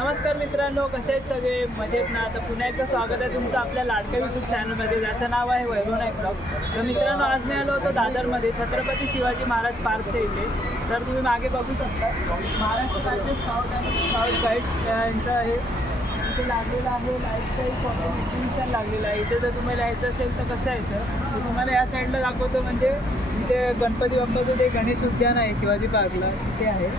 नमस्कार मित्रांनो, कसे आहेत सगळे? मजेत ना? तर पुन्हा एकदा स्वागत आहे तुमचं आपल्या लाडक्या यूट्यूब चॅनलमध्ये, ज्याचं नाव आहे वैभव नाईक ब्लॉग. तर मित्रांनो, आज मी आलो होतो दादरमध्ये छत्रपती शिवाजी महाराज पार्कच्या इथे. तर तुम्ही मागे बघू शकता महाराष्ट्र राज्य स्काउट आणि स्काउट गाईड यांचं आहे इथे लागलेलं आहे. लाईफस्टाईल शॉपिंग एक्झिबिशन लागलेलं आहे. इथे जर तुम्हाला यायचं असेल तर कसं यायचं तर तुम्हाला या साईडला दाखवतो. म्हणजे इथे गणपती बाप्पाचं ते गणेश उद्यान आहे शिवाजी पार्कला, तिथे आहे.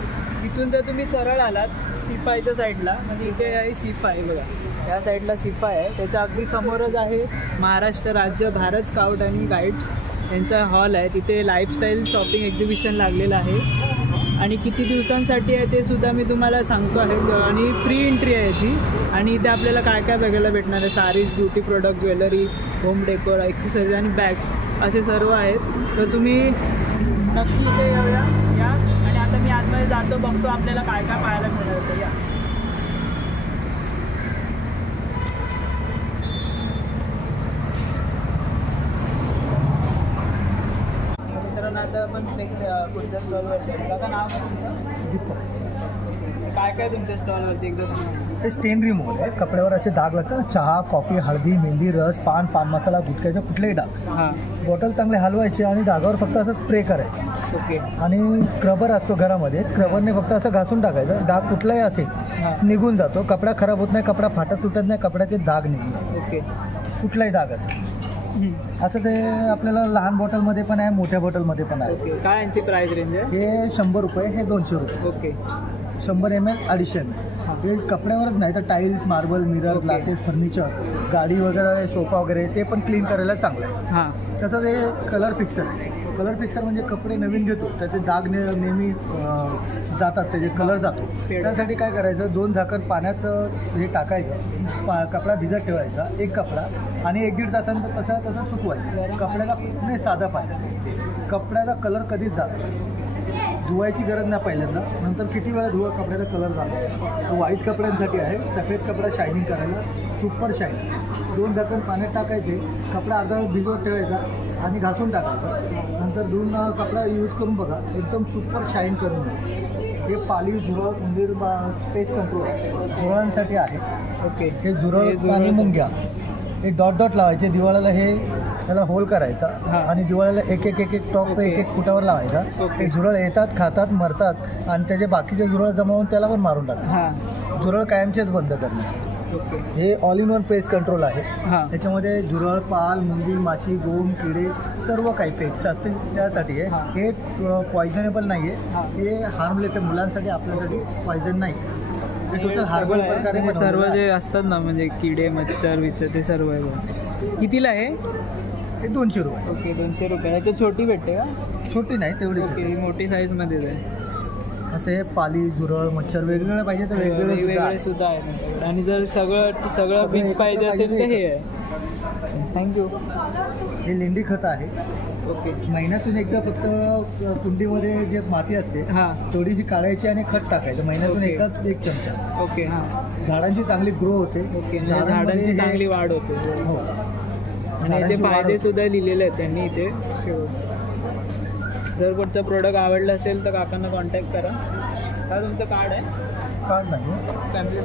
इथून जर तुम्ही सरळ आलात सिफायच्या साईडला, म्हणजे इथे आहे सिफाय बघा, या साईडला सिफाय आहे. त्याच्या अगदी समोरच आहे महाराष्ट्र राज्य भारत स्काउट आणि गाईड्स यांचा हॉल आहे. तिथे लाईफस्टाईल शॉपिंग एक्झिबिशन लागलेलं आहे आणि किती दिवसांसाठी आहे ते सुद्धा मी तुम्हाला सांगतो आहे. आणि फ्री एंट्री आहे याची. आणि इथे आपल्याला काय काय बघायला भेटणार आहे, saris, beauty product, jewellery, home decor, accessories आणि बॅग्स असे सर्व आहेत. तर तुम्ही नक्की इथे येऊया या. आणि आता मी आतमध्ये जातो, बघतो आपल्याला काय काय पाहायला मिळणार होतं. या मित्रांनो, आता आपण पुढच्या स्टॉलवरती आता नाव आहे तुमचं? दीपक. काय काय तुमच्या स्टॉलवरती एकदा तुम्ही? हे स्टेन रिमूव्हर आहे. कपड्यावर असे डाग लागतात, चहा, कॉफी, हळदी, मेहंदी, रस, पान मसाला, गुटख्याचे कुठलेही डाग. हां, बॉटल चांगले हलवायचे आणि डागावर फक्त असं स्प्रे करायचं. ओके. आणि स्क्रबर असतो घरामध्ये, स्क्रबरने फक्त असं घासून टाकायचं. डाग कुठलाही असेल निघून जातो. कपडा खराब होत नाही, कपडा फाटत तुटत नाही, कपड्याचे डाग निघून. ओके. कुठलाही डाग असेल असं ते आपल्याला लहान बॉटलमध्ये पण आहे, मोठ्या बॉटलमध्ये पण आहे. ओके. काय यांची प्राइस रेंज आहे? हे 100 रुपये, हे 200 रुपये. ओके. 100 ml 250 ml. हे कपड्यावरच नाही तर tiles, marble, mirror, glasses, furniture, गाडी वगैरे, सोफा वगैरे ते पण क्लीन करायला चांगलं आहे. हां. तसंच हे कलर फिक्सर. कलर फिक्सर म्हणजे कपडे नवीन घेतो त्याचे डाग नेहमी जातात, त्याचे कलर जातो. त्यासाठी काय करायचं, 2 झाकण पाण्यात हे टाकायचं, कपडा भिजत ठेवायचा, एक कपडा, आणि 1-1.5 तासानंतर तसा सुकवायचा. कपड्याला नाही साधा पाहिजे, कपड्याचा कलर कधीच जातो. धुवायची गरज नाही पहिल्यांदा, नंतर किती वेळा धुवा कपड्याचा कलर जातो. व्हाईट कपड्यांसाठी आहे, सफेद कपडा शायनिंग करायला सुपर शाईन. 2 झाकण पाण्यात टाकायचे, कपडा अर्धा भिजवत ठेवायचा आणि घासून टाकायचा. नंतर धुवून कपडा यूज करून बघा, एकदम सुपर शाईन करून. हे पाली, झुरळ, उंदीर, स्पेस कंट्रोल झुरळांसाठी आहे. ओके. हे झुरळ आणि मुंग्या हे डॉट लावायचे. दिवाळीला हे त्याला होल करायचा आणि दिवाळीला एक टॉप एक फुटावर लावायचा. ते झुरळ येतात, खातात, मरतात आणि त्याचे बाकीचे झुरळ जमावून त्याला पण मारून टाकतात. झुरळ कायमचेच बंद करणे. हे all in one pest control आहे. त्याच्यामध्ये झुरळ, पाल, मुंगी, माशी, गोम, किडे सर्व काही पेस्ट असतील त्यासाठी आहे. हे पॉयझनेबल नाही आहे, हे हार्मलेस आहे मुलांसाठी, आपल्यासाठी पॉयझन नाही. टोटल हार्बल प्रकारे सर्व जे असतात ना, म्हणजे किडे, मच्छर, विच्छर ते सर्व आहे. कितीला आहे? हे 200 रुपये. ओके. 200 रुपये. याच्यात छोटी भेटते का? छोटी नाही तेवढी. ओके. मोठी साईजमध्येच आहे. असे पाली, झुरळ, मच्छर वेगवेगळे पाहिजे तर वेगवेगळे सुद्धा आहे. आणि जर सगळं बीज पाहिजे असेल तर हे आहे. थँक्यू. हे लेंडी खत आहे. ओके. महिन्यातून एकदा फक्त कुंडीमध्ये जे माती असते थोडीशी काढायची आणि खत टाकायचं. महिन्यातून एकदा 1 चमचा. ओके. हां. झाडांची चांगली ग्रो होते. ओके. झाडांची चांगली वाढ होते. हो. आणि याचे फायदे सुद्धा लिहिलेले आहेत त्यांनी इथे. जर कोणतं प्रोडक्ट आवडलं असेल तर काकांना कॉन्टॅक्ट करा. हा तुमचं कार्ड आहे? कार्ड नाही, पॅम्पलेट.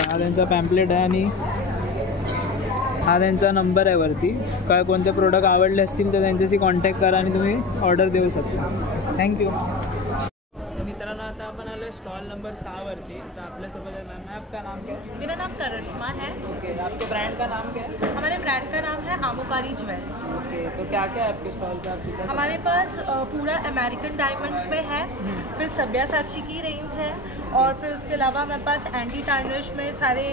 हा त्यांचा पॅम्पलेट आहे आणि हा त्यांचा नंबर आहे वरती. काय कोणते प्रोडक्ट आवडले असतील तर त्यांच्याशी कॉन्टॅक्ट करा आणि तुम्ही ऑर्डर देऊ शकता. थँक्यू. मित्रांनो, आता आपण आलो स्टॉल नंबर 6 वरती. तर आपल्यासोबत मैम, आपका नाम क्या है? मेरा नाम करिश्मा है. ओके. आपके ब्रांड का नाम क्या है? हमारे ब्रांड का नाम है आमोकारी ज्वेल्स. ओके. तो क्या क्या है आपके स्टॉल पर? हमारे पास पूरा अमेरिकन डायमंड्स में है, फिर सब्यासाची की रेंज है, और फिर उसके अलावा हमारे पास एंटी टार्निश में सारे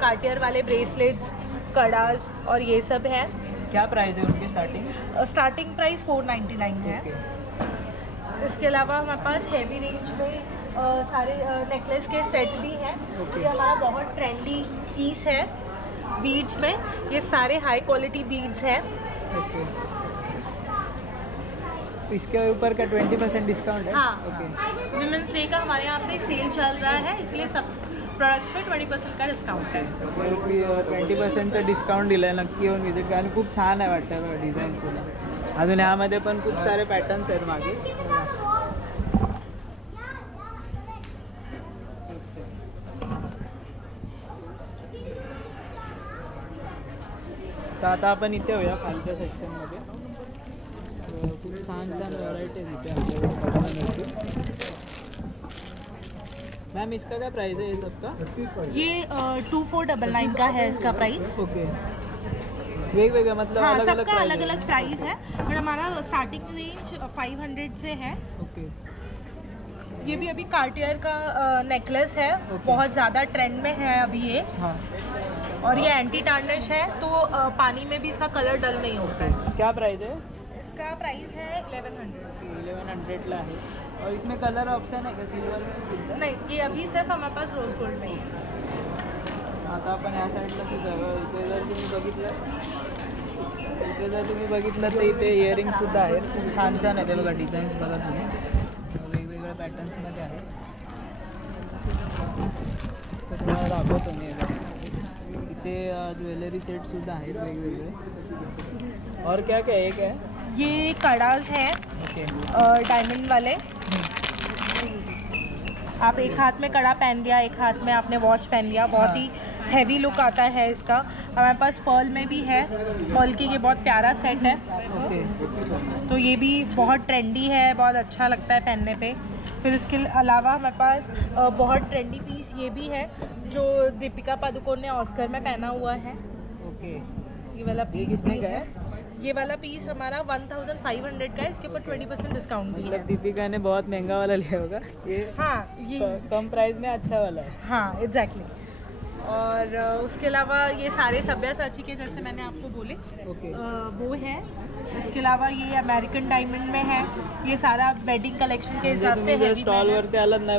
कार्टियर वाले ब्रेसलेट्स, कड़ाज और ये सब है. क्या प्राइस है उनकी स्टार्टिंग? स्टार्टिंग प्राइस 499 है. इसके अलावा हमारे पास हैवी रेंज में सारे नेकलेस के सेट भी हैं. ये हमारा बहुत ट्रेंडी पीस है बीड्स में. ये सारे हाई क्वालिटी बीड्स हैं. ओके. इसके ऊपर का 20% डिस्काउंट है? हाँ. ओके. विमेंस डे का हमारे यहाँ पे सेल चल रहा है, इसलिए सब प्रोडक्ट पे 20% का डिस्काउंट है. 20% डिस्काउंट दिलं आहे. नक्की येऊन विजिट करा. आणि खूप छान आहे वाटतं डिझाईन सुद्धा. अजून ह्यामध्ये पण खूप सारे पॅटर्न्स आहेत मागे. तर आता आपण इथे होऊया खालच्या सेक्शनमध्ये. खूप छान छान व्हरायटी आहे इथे आपल्याला. मैम इसका क्या प्राइस है ये सबका? ये 2499 का है इसका प्राइस. ओके. वेगवेगळं मतलब हाँ, अलग अलग सबका अलग अलग प्राइस है, बट हमारा स्टार्टिंग रेंज 500 से है. ओके. ये भी अभी कार्टियर का नेकलेस है, बहुत ज़्यादा ट्रेंड में है अभी ये. हाँ. और ये एंटी टार्निश है, तो पानी में भी इसका कलर डल नहीं होता है. क्या प्राइस है? इसका प्राइस है 1100. 1100 ला आहे. और इसमें कलर ऑप्शन है का सिल्वर में? नहीं, ये अभी सिर्फ हमारे पास रोज गोल्ड में ही है. आता आपण ह्या साईडला सुद्धा इथे जर तुम्ही बघितलं तर इथे इयरिंगसुद्धा आहेत. खूप छान छान आहेत. बघा डिझाईन्स बघा तुम्ही, वेगवेगळ्या पॅटर्न्समध्ये आहेत. तर तुम्हाला दाखवतो मी इथे ज्वेलरी सेटसुद्धा आहेत वेगवेगळे. और क्या क्या एक है? ये कड़ाज है ओके. डायमंड वाले. आप एक हाथ में कड़ा पहन लिया, एक हाथ में आपने वॉच पहन लिया, बहुत ही हैवी लुक आता है इसका. हमारे पास पर्ल में भी है, पर्ल की ये बहुत प्यारा सेट है. ओके. तो ये भी बहुत ट्रेंडी है, बहुत अच्छा लगता है पहनने पे. फिर इसके अलावा हमारे पास बहुत ट्रेंडी पीस ये भी है जो दीपिका पादुकोण ने ऑस्कर में पहना हुआ है. ओके. ये वाला ये पीस कितने भी का है. है? ये वाला पीस हमारा 1500 का है. इसके ऊपर 20% डिस्काउंट भी है. मतलब दीपिका ने बहुत महंगा वाला लिया होगा ये. हाँ, ये कम प्राइस में अच्छा वाला है. हाँ, एग्जैक्टली. और उसके अलावा ये सारे सब्यासाची के जैसे मैंने आपको बोले ओके. वो है. इसके अलावा ये अमेरिकन डायमंड में है. ये सारा वेडिंग कलेक्शन के हिसाब से है. स्टॉलवरती आलात ना,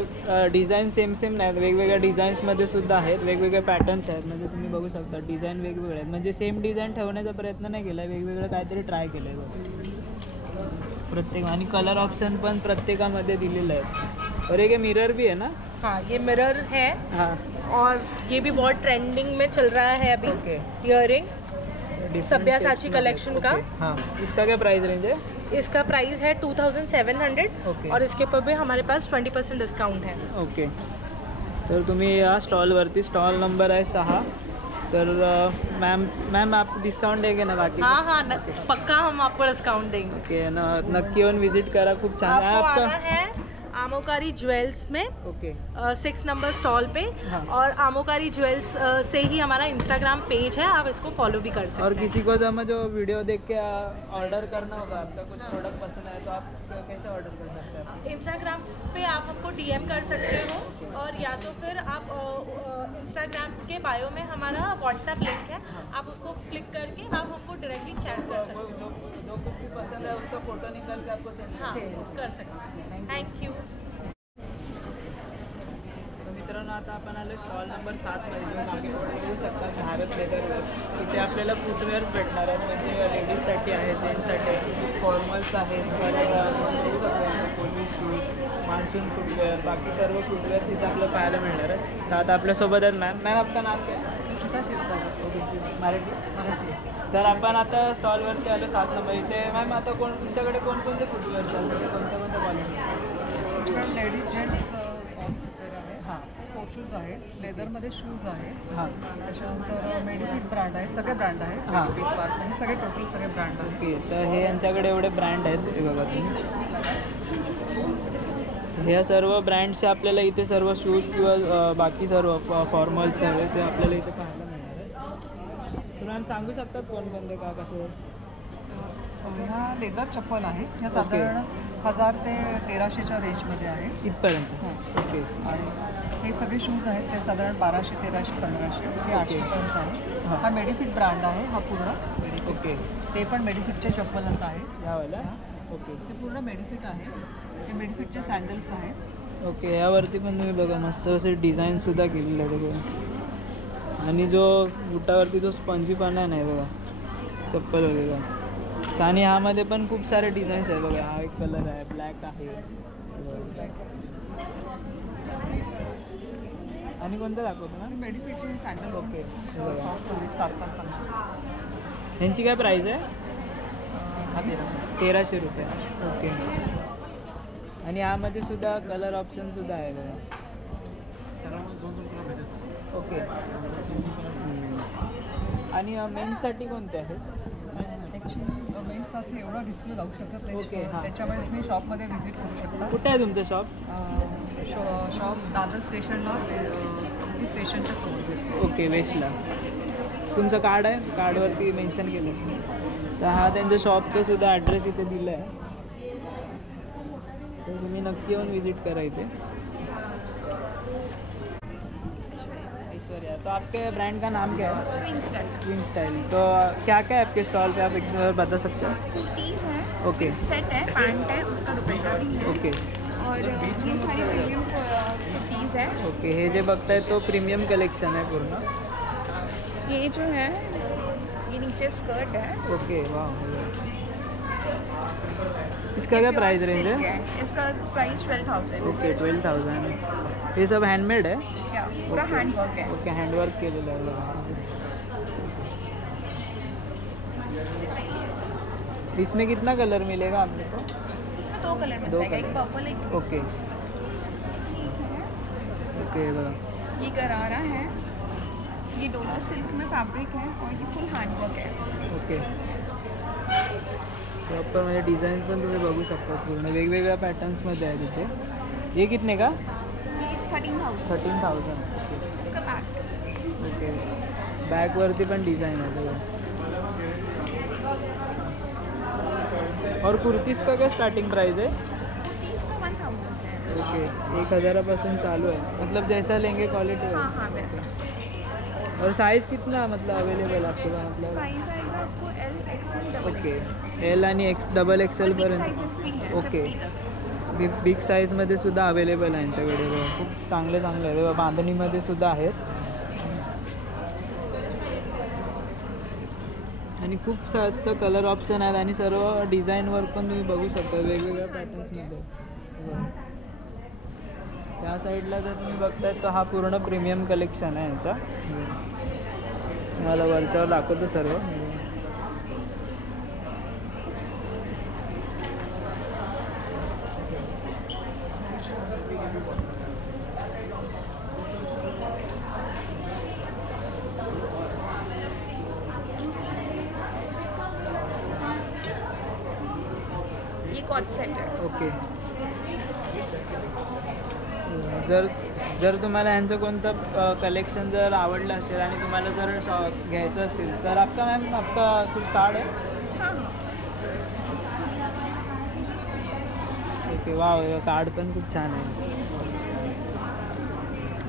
डिझाईन सेम सेम नाहीत, वेगवेगळ्या डिझाईन्समध्ये सुद्धा आहेत, वेगवेगळे पॅटर्न्स आहेत. म्हणजे तुम्ही बघू शकता डिझाईन वेगवेगळे आहेत. म्हणजे सेम डिझाईन ठेवण्याचा प्रयत्न नाही केला, वेगवेगळं काहीतरी ट्राय केलं आहे प्रत्येक. आणि कलर ऑप्शन पण प्रत्येकामध्ये दिलेलं आहे. और एक मिरर भी है ना? हाँ, ये मिरर है. हाँ. और ये भी बहुत ट्रेंडिंग में चल रहा है अभी. Okay. Earring Different Sabyasachi shapes में कलेक्शन है. का. ओके. हाँ. इसका क्या प्राइस रेंज है? इसका प्राइस है 2700. ओके. और इसके ऊपर भी हमारे पास 20% डिस्काउंट है. ओके. तर तुम्ही या स्टॉलवरती, स्टॉल नंबर आहे 6. तर मैम आप डिस्काउंट देंगे ना बाकी? हाँ हाँ, पक्का हम आपको डिस्काउंट देंगे. ओके ना, नक्की येऊन विजिट करा. खूप छान आहे आपको आना आपका. है आमोकारी ज्वेल्स में ओके. 6 नंबर स्टॉल पे. हाँ. और आमोकारी ज्वेल्स से ही हमारा इंस्टाग्राम पेज है, आप इसको फॉलो भी कर सकते और हैं. किसी को जब जो वीडियो देख के ऑर्डर करना होगा, आपका कुछ प्रोडक्ट पसंद आए तो आप कैसे ऑर्डर कर सकते हैं? इंस्टाग्राम पे आप हमको डीएम कर सकते हो, और या तो फिर आप इंस्टाग्राम के बायो में हमारा व्हाट्सएप लिंक है, आप उसको क्लिक करके आप हमको डायरेक्टली चैट कर सकते हो. जो कुछ भी पसंद है उसका फोटो निकाल के आपको सेंड हाँ, कर सकते हैं. Thank you. तर मित्रांनो, आता आपण आलो स्टॉल नंबर 7मध्ये. तुम्ही मागे बघू शकता भारत लेदर. इथे आपल्याला फुटवेअर्स भेटणार आहेत, म्हणजे लेडीजसाठी आहे, जेंट्ससाठी फॉर्मल्स आहेत, पोलीस शूज, मान्सून फुटवेअर, बाकी सर्व फुटवेअर्स इथे आपल्याला पाहायला मिळणार आहे. तर आता आपल्यासोबत आहेत मॅम. मॅम आपका नाम काय? मराठी. तर आपण आता स्टॉलवरती आलो 7 नंबर. इथे मॅम आता तुमच्याकडे कोणकोणते फुटवेअर्स आहेत, कोणत्या कोणत्या क्वालिटी? लेडीज जेंट्स आहे. हां, स्पोर्ट शूज आहे, लेदरमध्ये शूज आहे. हां. त्याच्यानंतर मेडिफिट ब्रँड आहे, सगळे ब्रँड आहे. हां. पार्क हे सगळे टोटल सगळे ब्रँड आहे. ओके. तर हे यांच्याकडे एवढे ब्रँड आहेत, हे बघा तुम्ही. ह्या सर्व ब्रँड्सचे आपल्याला इथे सर्व शूज किंवा बाकी सर्व फॉर्मल्स आहे ते आपल्याला इथे पाहायला मिळणार आहे. तर मॅम सांगू शकतात कोणकोणते का कसं? ह्या लेदर चप्पल आहे, ह्या साधारण 1000 ते 1300च्या रेंजमध्ये आहे इथपर्यंत. हां. ओके. आणि हे सगळे शूज आहेत ते साधारण 1200, 1300, 1500 हे 800पर्यंत आहे. हां. हा मेडिफिट ब्रँड आहे, हा पूर्ण मेडिफिट. ओके. ते पण मेडिफिटचे चप्पल आहे. यावेळेला. ओके. ते पूर्ण मेडिफिट आहे. हे मेडिफिटचे सँडल्स आहेत. ओके. यावरती पण तुम्ही बघा मस्त असे डिझाईनसुद्धा केलेले आहे बघा. आणि जो बुटावरती जो स्पंजीपणा नाही बघा, चप्पल वगैरे छान. ह्यामध्ये पण खूप सारे डिझाईन्स आहे बघा. हा एक कलर आहे, ब्लॅक आहे. आणि कोणतं दाखवतो ना? मेडिफिटचे सँडल. ओके. सॉफ्ट. ह्यांची काय प्राईस आहे? हा 1300. 1300 रुपये. ओके. आणि यामध्ये सुद्धा कलर ऑप्शनसुद्धा आहे बघा. ओके. आणि मेन्ससाठी कोणते आहेत? ॲक्च्युली मेन्ससाठी एवढा डिस्प्ले लावू शकत नाही. ओके, हां. त्याच्यामुळे तुम्ही शॉपमध्ये व्हिजिट करू शकता. कुठे आहे तुमचं शॉप? शॉप दादर स्टेशनला स्टेशनच्या समोर दिसतो. ओके, वेस्टला. तुमचं कार्ड आहे, कार्डवरती मेन्शन केलं असेल. तर हा त्यांच्या शॉपचा सुद्धा ॲड्रेस इथे दिला आहे, तर तुम्ही नक्की येऊन विजिट करा इथे. ऐश्वर्या, तो आपके ब्रांड का नाम क्या है? Twin style. तो क्या क्या है आपके स्टॉल पे, आप एक बार बता सकते हो? कुर्तीज़ है, ओके सेट है, पैंट है, उसका दुपट्टा भी है ओके और ये सारी प्रीमियम कुर्तीज़ है. ओके. हे जे बघताय तो प्रीमियम कलेक्शन आहे पूर्ण. ये जो है ये नीचे स्कर्ट है. ओके, वाह. इसका क्या प्राइस रेंज है? इसका प्राइस 12,000. ओके, 12,000. हे सब हँडमेड आहे? या पूरा हैंड वर्क है. ओके, हँडवर्क केलेलं आहे बघा. इसमें कितना कलर मिलेगा आपको? इसमें 2 कलर मिल दो जाएगा, एक कलर. पर्पल एक ओके ओके बघा. ये गरारा है, ये डोला सिल्क में फैब्रिक है और ये फुल हैंड वर्क है. ओके. प्रॉपर म्हणजे डिझाईन पण तुम्ही बघू शकता, पूर्ण वेगवेगळ्या पॅटर्न्समध्ये आहे तिथे. हे कितने का? ये 13,000. 13,000. इसका बैक ओके. बॅकवरती पण डिझाईन आहे बघा. और कुर्तीज का क्या स्टार्टिंग प्राइस है? इसका 1,000 है. ओके, 1,000पासून चालू है. मतलब जैसा लेंगे क्वालिटी हाँ हाँ वैसा. और साइज़ कितना मतलब अवेलेबल आपके पास? मतलब साइज आएगा आपको L, XL, double okay, XL. L आणि डबल एक्सेल बिग पर्यंत. साइजेस भी है. ओके. 50 तक. बिग साईजमध्ये सुद्धा अवेलेबल आहे यांच्याकडे बघा. खूप चांगले चांगले आहे बघा. बांधणीमध्ये सुद्धा आहेत आणि खूप जास्त कलर ऑप्शन आहेत आणि सर्व डिझाईनवर पण तुम्ही बघू शकता वेगवेगळ्या पॅटर्न्समध्ये. त्या साईडला जर तुम्ही बघताय तर हा पूर्ण प्रीमियम कलेक्शन आहे यांचा. मला वरच्यावर दाखवतो सर्व. ये कॉट सेट है. ओके. जर तुम्हाला यांचं कोणतं कलेक्शन जर आवडलं असेल आणि तुम्हाला जर घ्यायचं असेल तर आपका मॅम आपका कुछ कार्ड है? हाँ ओके, वा, कार्ड पण खूप छान आहे.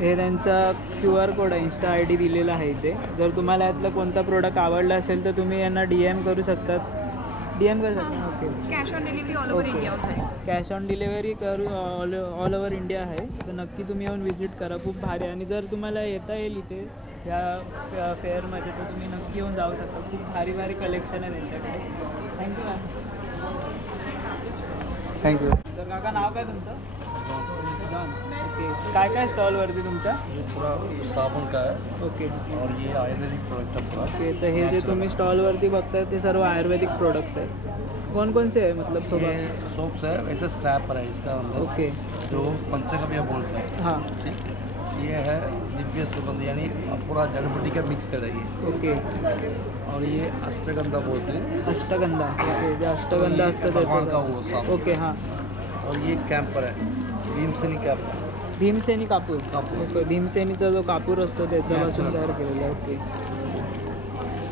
हे त्यांचा QR कोड आहे, इन्स्टा ID दिलेला आहे इथे. जर तुम्हाला यातलं कोणता प्रोडक्ट आवडला असेल तर तुम्ही यांना DM करू शकतात. DM करू शकता. Okay. Cash on delivery all over India हो जाएगा. कॅश ऑन डिलिव्हरी करू ऑल ओव्हर इंडिया आहे. तर नक्की तुम्ही येऊन व्हिजिट करा, खूप भारी आहे. आणि जर तुम्हाला येता येईल इथे या फेअरमध्ये तर तुम्ही नक्की येऊन जाऊ शकता. खूप भारी भारी कलेक्शन आहे त्यांच्याकडे. Thank you ma'am. थँक्यू. तर काका नाव काय तुमचं? जॉन. ओके. काय काय स्टॉलवरती तुमच्या? ये पूरा साबुन का है ओके और ये आयुर्वेदिक प्रोडक्ट है पूरा. ओके. तर हे जे तुम्ही स्टॉलवरती बघताय ते सर्व आयुर्वेदिक प्रोडक्ट्स आहेत. कौन कौन से है मतलब ये सोबत? सोप्स है, वैसे स्क्रैपर है इसका अंदर, ओके. जो पंचगव्य बोलते हैं. हाँ. ठीक है. ये है दिव्य सुगंध, यानी पूरा जड़ी बूटी का मिक्सचर है ये. ओके. और ये अष्टगंधा बोलते हैं. अष्टगंधा. ओके. जे अष्टगंधा असतं भगवान का वो त्याचं. साबुन. ओके. हां. और ये कैंपर है, भीमसेनी कैंपर. भीमसेनी कापूर. कापूर. ओके. भीमसेनीचा जो कापूर असतो त्याच्यापासून Natural. तयार केलेला आहे. ओके.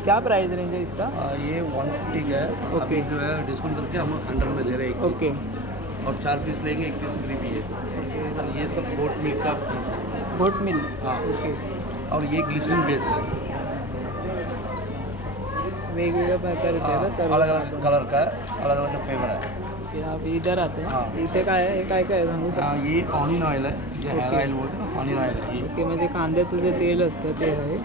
क्या प्राइस रेंज है इसका? ये 150 का है. ओके. अभी जो है डिस्काउंट करके हम 100 में दे रहे हैं एक ओके. पीस. और 4 पीस लेंगे, 1 पीस फ्री भी है. और ये सब गोट मिल्क का पीस है. गोट मिल. हाँ. ओके. और ये ग्लिसरीन बेस है. वेगवेगळ्या प्रकारचे आहे ना सर्व अलग अलग साबण. कलर का है, अलग अलग फ्लेवर है. ओके. आप इधर आते हैं. हाँ. इथे काय आहे? हे काय काय आहे सांगू शकता? ये ऑनियन ऑयल है, जो हेयर ओके. ऑयल बोलते हैं ना, ऑनियन ऑयल है ये. ओके. म्हणजे कांद्याचं जे तेल असतं ते आहे.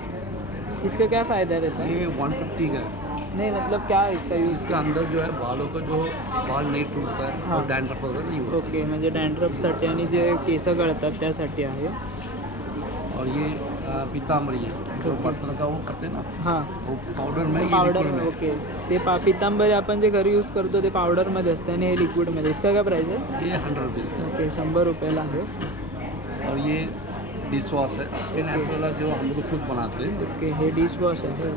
इसका क्या फ़ायदा रहता है? ये 150 का है. नहीं मतलब क्या है इसका यूज़? इसके अंदर जो है बालों का जो बाल नहीं टूटता है हाँ. और डैंड्रफ वगैरह नहीं होता. ओके. म्हणजे डॅन्ड्रफसाठी आणि जे केस गळतात त्यासाठी आहे. और ये पीताम्बरी है, जो ओके. बर्तन का वो करते हैं ना, हां. वो पाउडर में, ये पावडर लिक्विड में. ओके. ते पितांबरी आपण जे घरी यूज करतो ते पावडरमध्ये असतं आणि हे लिक्विडमध्ये. इसका क्या प्राइस है? ये 100 रुपीज़ का. ओके. 100 रुपयाला आहे. और ये डिश वॉश है ये नेचुरल जो हम लोग खुद बनाते हैं। ओके, हे डिश वॉश आहे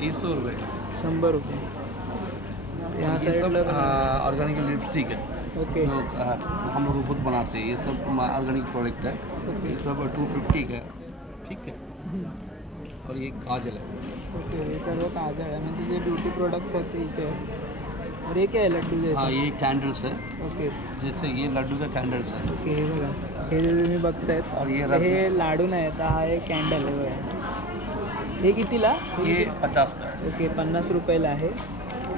300 रुपये 100 रुपये. यहाँ ये सब साइडला पण ऑर्गेनिक लिपस्टिक है ओके जो हम लोग खुद बनाते हैं। ये सब ऑर्गेनिक प्रोडक्ट है, ये सब 250 का है, ठीक है। और ये काजल है, ओके, हे सर्व काजळ आहे म्हणजे जे ब्युटी प्रोडक्ट्स आहेत ते इथे आहे. और हे काय आहे लड्डू जैसे? हाँ ये कैंडल्स है, ओके जैसे ये लड्डू का कैंडल्स है। ओके, हे बघा, हे जे तुम्ही बघतायत और ये हे लाडू नाही तर हा एक कॅन्डल आहे बघा. हे कितीला? ये 50 का है। ओके, 50 रुपयाला आहे.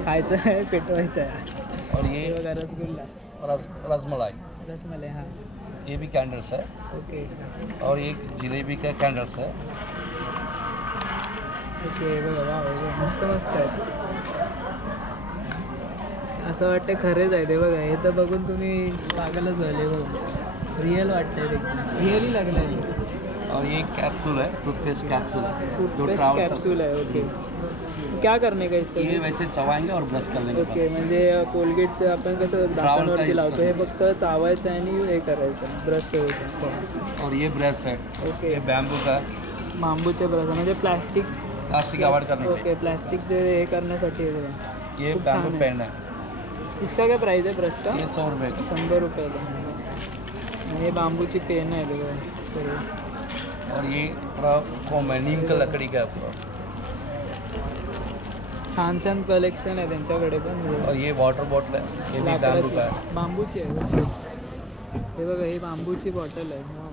खायचं आहे, पेटवायचं आहे. और हे ये बघा रसगुल्ला, रसमलाई, रसमलाई, हां ये भी कैंडल्स है। ओके और एक जिलेबी का कैंडल्स है। ओके, हे बघा वा वा, मस्त मस्त आहे. असं वाटतं खरेच आहे ते बघा. हे तर बघून तुम्ही पागलच झाले बघा. रिअल वाटतंय ते, रिअली लागलं आहे. और ये कैप्सूल है, टूथपेस्ट कैप्सूल है जो टूथपेस्ट ट्रैवल कैप्सूल आहे. ओके, क्या करने का इसका? ये वैसे चबाएंगे और ब्रश कर लेंगे ओके, म्हणजे कोलगेटचं आपण कसं दातांवरती लावतो हे फक्त चावायचं आणि हे करायचं, ब्रश करायचं. बस। और ये ब्रश है, ओके, ये बैम्बू का बांबूचे ब्रश म्हणजे प्लास्टिक अवॉइड करने के ओके, प्लास्टिकचे हे करण्यासाठी हे बघा. लिए। ये खूप बैम्बू छान आहे. पेन है, इसका क्या प्राइस है ब्रश का? ये 100 रुपये का। 100 रुपयाला. हे बांबूची पेन आहे बघा सर्व. और ये पूरा फोम है, नीम का लकड़ी का है पूरा। छान छान कलेक्शन आहे त्यांच्याकडे पण. और ये वाटर बॉटल है, ये भी बैम्बू का है। बांबूची आहे. हे बघा, ही बांबूची बॉटल आहे. वाव.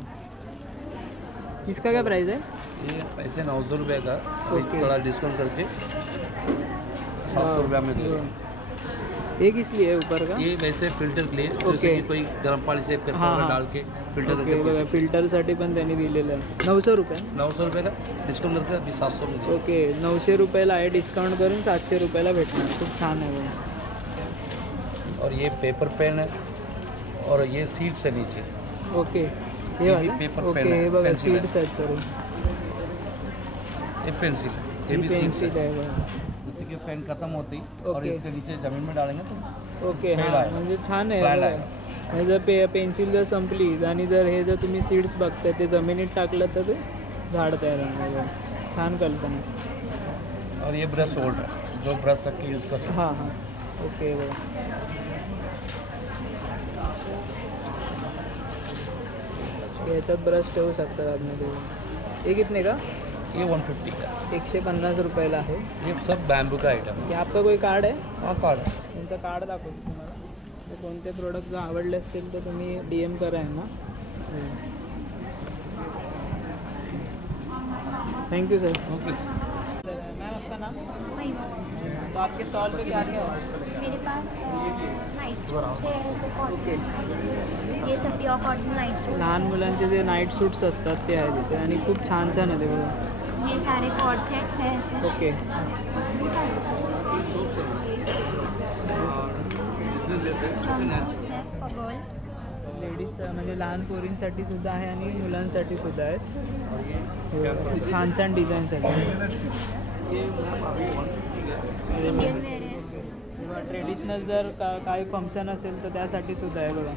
इसका क्या प्राइस है? ये पैसे 900 रुपये का, ओके. थोड़ा डिस्काउंट करके 700 रुपये में दे रहे हैं। ये किस लिए है ऊपर का? ये वैसे फिल्टर के लिए, ओके. जैसे कि कोई गर्म पानी से पेपर हाँ, हाँ. डाल के फिल्टर ओके, करके बघा, पैसे। फिल्टरसाठी पण त्यांनी दिलेलं आहे. 900 रुपये. 900 रुपये का डिस्काउंट करके अभी 700 में दे रहे हैं। ओके, 900 रुपयाला आहे, डिस्काउंट करून 700 रुपयाला भेटणार. खूप छान आहे बघा. और ये पेपर पेन है, और ये सीड्स है नीचे। ओके, हे ये वाला? भी पेपर ओके, पेन है, हे बघा पेन्सिल है। सीड्स आहेत सर्व. ये पेंसिल है, ये ही भी सीड्स पेन्सिल है। आहे बघा. जैसे कि पेन खत्म होती और ओके. इसके नीचे जमीन में डालेंगे तो ओके, पेड़ हां, आहे. म्हणजे छान आहे Plant बघा. आहे. म्हणजे जर पेन्सिल जर संपली आणि जर हे जर तुम्ही सीड्स बघताय ते जमिनीत टाकलं तर ते झाड तयार होणार बघा. छान कल्पना आहे. और ये ब्रश होल्डर है, जो ब्रश रख के यूज़ कर सकते हां हां, ओके बघा. याच्यात ब्रश ठेवू शकतात आतमध्ये. हे कितने का? हैं। ये 150 का, 150 रुपयाला आहे. ये सब बैम्बू का आइटम है। हे आपका कोई कार्ड आहे? हाँ कार्ड है। त्यांचं कार्ड दाखवतो तुम्हाला. तर कोणते प्रोडक्ट जर आवडले असतील तर तुम्ही DM करा ना. Thank you sir. Okay. Ma'am आपका नाम? तो आपके स्टॉल पे क्या क्या है? मेरे पास नाइट सूट्स है, ओके, ये सब प्योर कॉटन नाइट सूट, लहान मुलांचे जे नाईट सूट्स असतात ते आहेत इथे आणि खूप छान छान आहे ते बघा. ये सारे कॉर्ड सेट्स हैं. ओके, सूट्स है फॉर गर्ल. लेडीज म्हणजे लहान पोरींसाठी सुद्धा आहे आणि मुलांसाठी सुद्धा आहेत. हे बघा, खूप छान छान डिझाईन्स आहेत. इंडियन वेअर है. किंवा ट्रेडिशनल जर काही फंक्शन असेल तर त्यासाठी सुद्धा आहे बघा.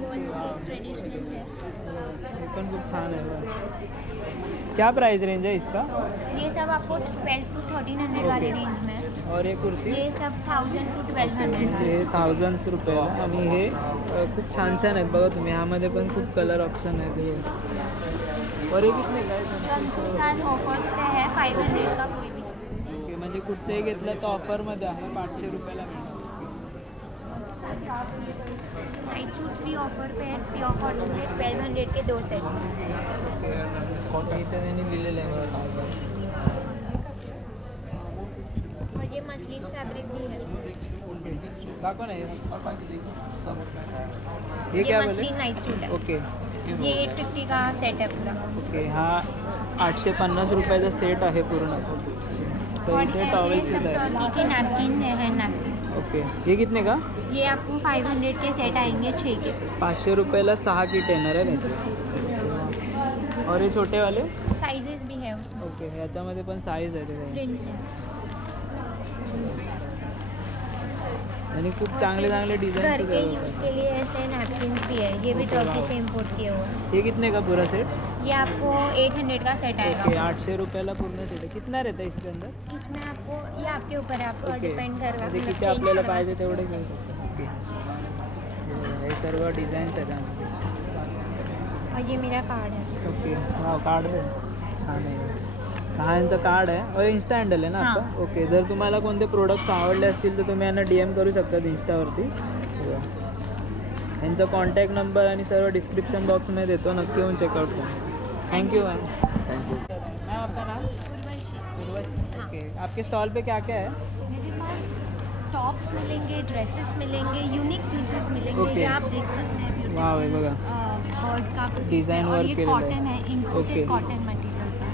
गर्ल्स के ट्रेडिशनल है. हे पण खूप छान आहे बघा. क्या प्राइस रेंज है इसका? ये सब आपको 12 to 1300 वाले ओके. रेंज में है. और ये कुर्ती? ये सब 1000 to 1200 हे 1000 रुपयाला आणि हे खूप छान छान आहेत बघा तुम्ही. ह्यामध्ये पण खूप कलर ऑप्शन आहेत हे. और हे कितने का आहे? छान ऑफर्स पे है 500 का कोई भी. ओके, म्हणजे कुठचंही घेतलं तर ऑफरमध्ये आहे 500 रुपयाला. नाइट सूट्स भी ऑफर पे है, प्योर कॉटन के 1200 के 2 सेट. इथं त्यांनी दिलेलं आहे बघा. और ये मसलिन फैब्रिक भी है. दाखवा ना हे. हे ये क्या बोले? मसलिन नाइट सूट है. ओके, ये 850 का सेट है पूरा. ओके, हा 850 रुपयाचा सेट आहे पूर्ण. तर और इथे ऐसे टॉवेल सब सुद्धा आहे. ट्रॉली के नैपकिन है, हैंड नैपकिन. ओके, हे कितने का? ये आपको 500 के सेट आएंगे 6 के. 500 रुपयाला 6 किट येणार आहे त्याचे. और हे छोटे वाले? साइजेस भी है उसमें. ओके, ह्याच्यामध्ये पण साईज आहे ते. प्रिंट्स है. आणि खूप चांगले चांगले घर डिझाइन के यूज़ के लिए ऐसे नैपकिन भी है, ये भी Okay, टर्की wow. से इम्पोर्ट किए हुए हैं। ये कितने का पूरा सेट? ये आपको 800 का सेट ओके, आएगा। 800 रुपयाला पूर्ण सेट आहे. कितना रहता है इसके अंदर? इसमें आपको ये आपके ऊपर है, आपको ओके, डिपेंड करेगा म्हणजे मतलब किती change आपल्याला करवा पाहिजे सकते तेवढे हो। घेऊ शकतो. ओके, हे सर्व डिझाईन्स आहेत त्यामध्ये. और ये मेरा कार्ड है। ओके, वाव, कार्ड आहे छान आहे. हा यांचं कार्ड आहे और इन्स्टा हँडल आहे ना हां. आपका? ओके, जर तुम्हाला कोणते प्रोडक्ट्स आवडले असतील तर तुम्ही यांना DM करू शकता इन्स्टावरती. यांचा कॉन्टॅक्ट नंबर आणि सर्व डिस्क्रिप्शन बॉक्समध्ये देतो, नक्की येऊन चेकआउट करा. Thank you ma'am. मैम आपका नाम? उर्वशी. ओके, आपके स्टॉल पे क्या क्या है? मेरे पास टॉप्स मिलेंगे, ड्रेसेस मिलेंगे, यूनिक पीसेस मिलेंगे। Okay. ये आप देख सकते हैं वाव आहे बघा. बर्ड का piece Design है, और work ये केलेलं आहे. कॉटन है, Okay. इम्पोर्टेड कॉटन मटेरियल का।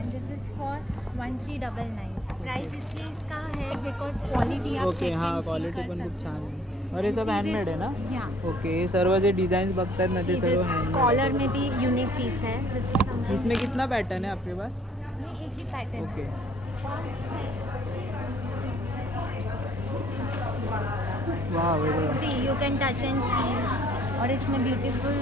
End this is for 1399। Price इसलिए इसका है बिकॉज क्वालिटी आप ओके, check हां, and feel क्वालिटी कर पण खूप सकते छान हो। आहे. और हे सब See हँडमेड this- आहे ना? Yeah. ओके, हे सर्व जे डिझाईन्स बघतायत ना ते See सर्व this हँडमेड. कॉलर में भी यूनिक पीस है। This is something- इसमें कितना पैटर्न है आपके पास? ये एक ही पैटर्न ओके, है। वाह वेगळं. See you can touch and feel. और इसमें ब्यूटीफुल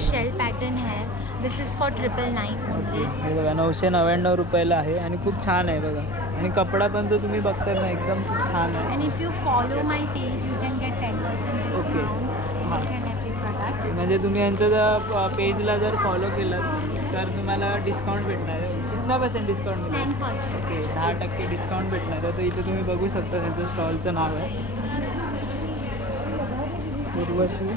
शेल पैटर्न है। This is for 999 only. हे बघा 999 रुपयाला आहे आणि खूप छान आहे बघा. आणि कपडा पण तो तुम्ही बघताय ना एकदम खूप छान आहे. And if you follow my page, you can get 10% Okay. discount on each and every product. म्हणजे तुम्ही यांचं जर पेजला जर फॉलो केलं तर तुम्हाला डिस्काउंट भेटणार आहे. कितना % डिस्काउंट मिळेल? 10%. ओके, 10% डिस्काउंट भेटणार आहे. तर इथे तुम्ही बघू शकता त्यांचं स्टॉलचं नाव आहे उर्वशी.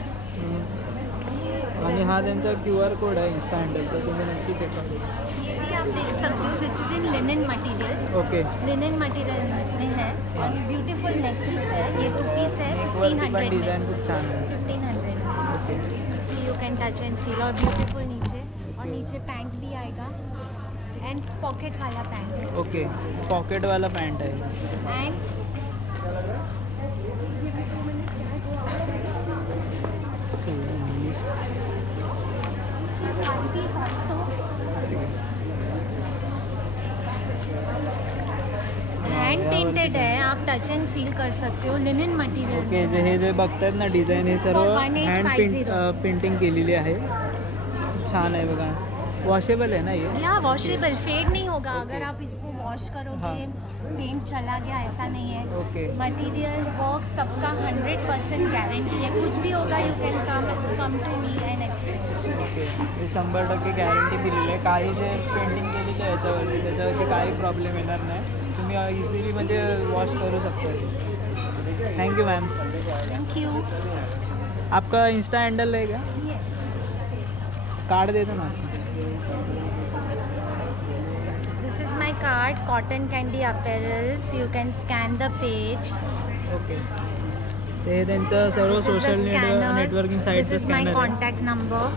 आणि हा त्यांचा QR कोड आहे इन्स्टा हँडलचा, तुम्ही नक्की चेकआउट करा. ये भी आप देख सकते हो। This is in linen material. Okay, linen material में है और ब्यूटीफुल नेक पीस है। ये 2 पीस है वरती पण 1500 डिझाईन में। खूप छान आहे. 1500। Okay, see you can touch and feel. और ब्यूटीफुल नीचे, और नीचे पैंट भी आएगा एंड पॉकेट वाला पैंट है। ओके, पॉकेटवाला पॅन्ट आहे. And one piece also। Hand painted है, आप टच एंड फील कर सकते हो। लिनन मटेरियल ओके, जे हे जे बघतायत ना डिझाईन हे This is सर्व for हँड 1850. पेंटिंग केलेली आहे. छान आहे बघा. वॉशेबल आहे ना ये? या वॉशेबल, फेड नहीं होगा अगर आप इसको वॉश करोगे। हाँ। पेंट चला गया ऐसा नहीं है। ओके, मटेरियल वर्क सबका 100% गारंटी है। कुछ भी होगा you can come to me and exchange. Okay, हे 100% गॅरंटी दिलेली आहे. काही जे पेंटिंग केलेली आहे याच्यावरती त्याच्यावरती काही प्रॉब्लेम येणार नाही. तुम्ही इझिली म्हणजे वॉश करू शकता. Thank you ma'am. Thank you. आपका इंस्टा हँडल आहे का? कार्ड देतो ना. This is my card, cotton candy apparels. You can scan the page. Okay, ते त्यांचं सर्व सोशल नेटवर्किंग दिस साईटचं इज माय स्कॅनर आहे. Contact number.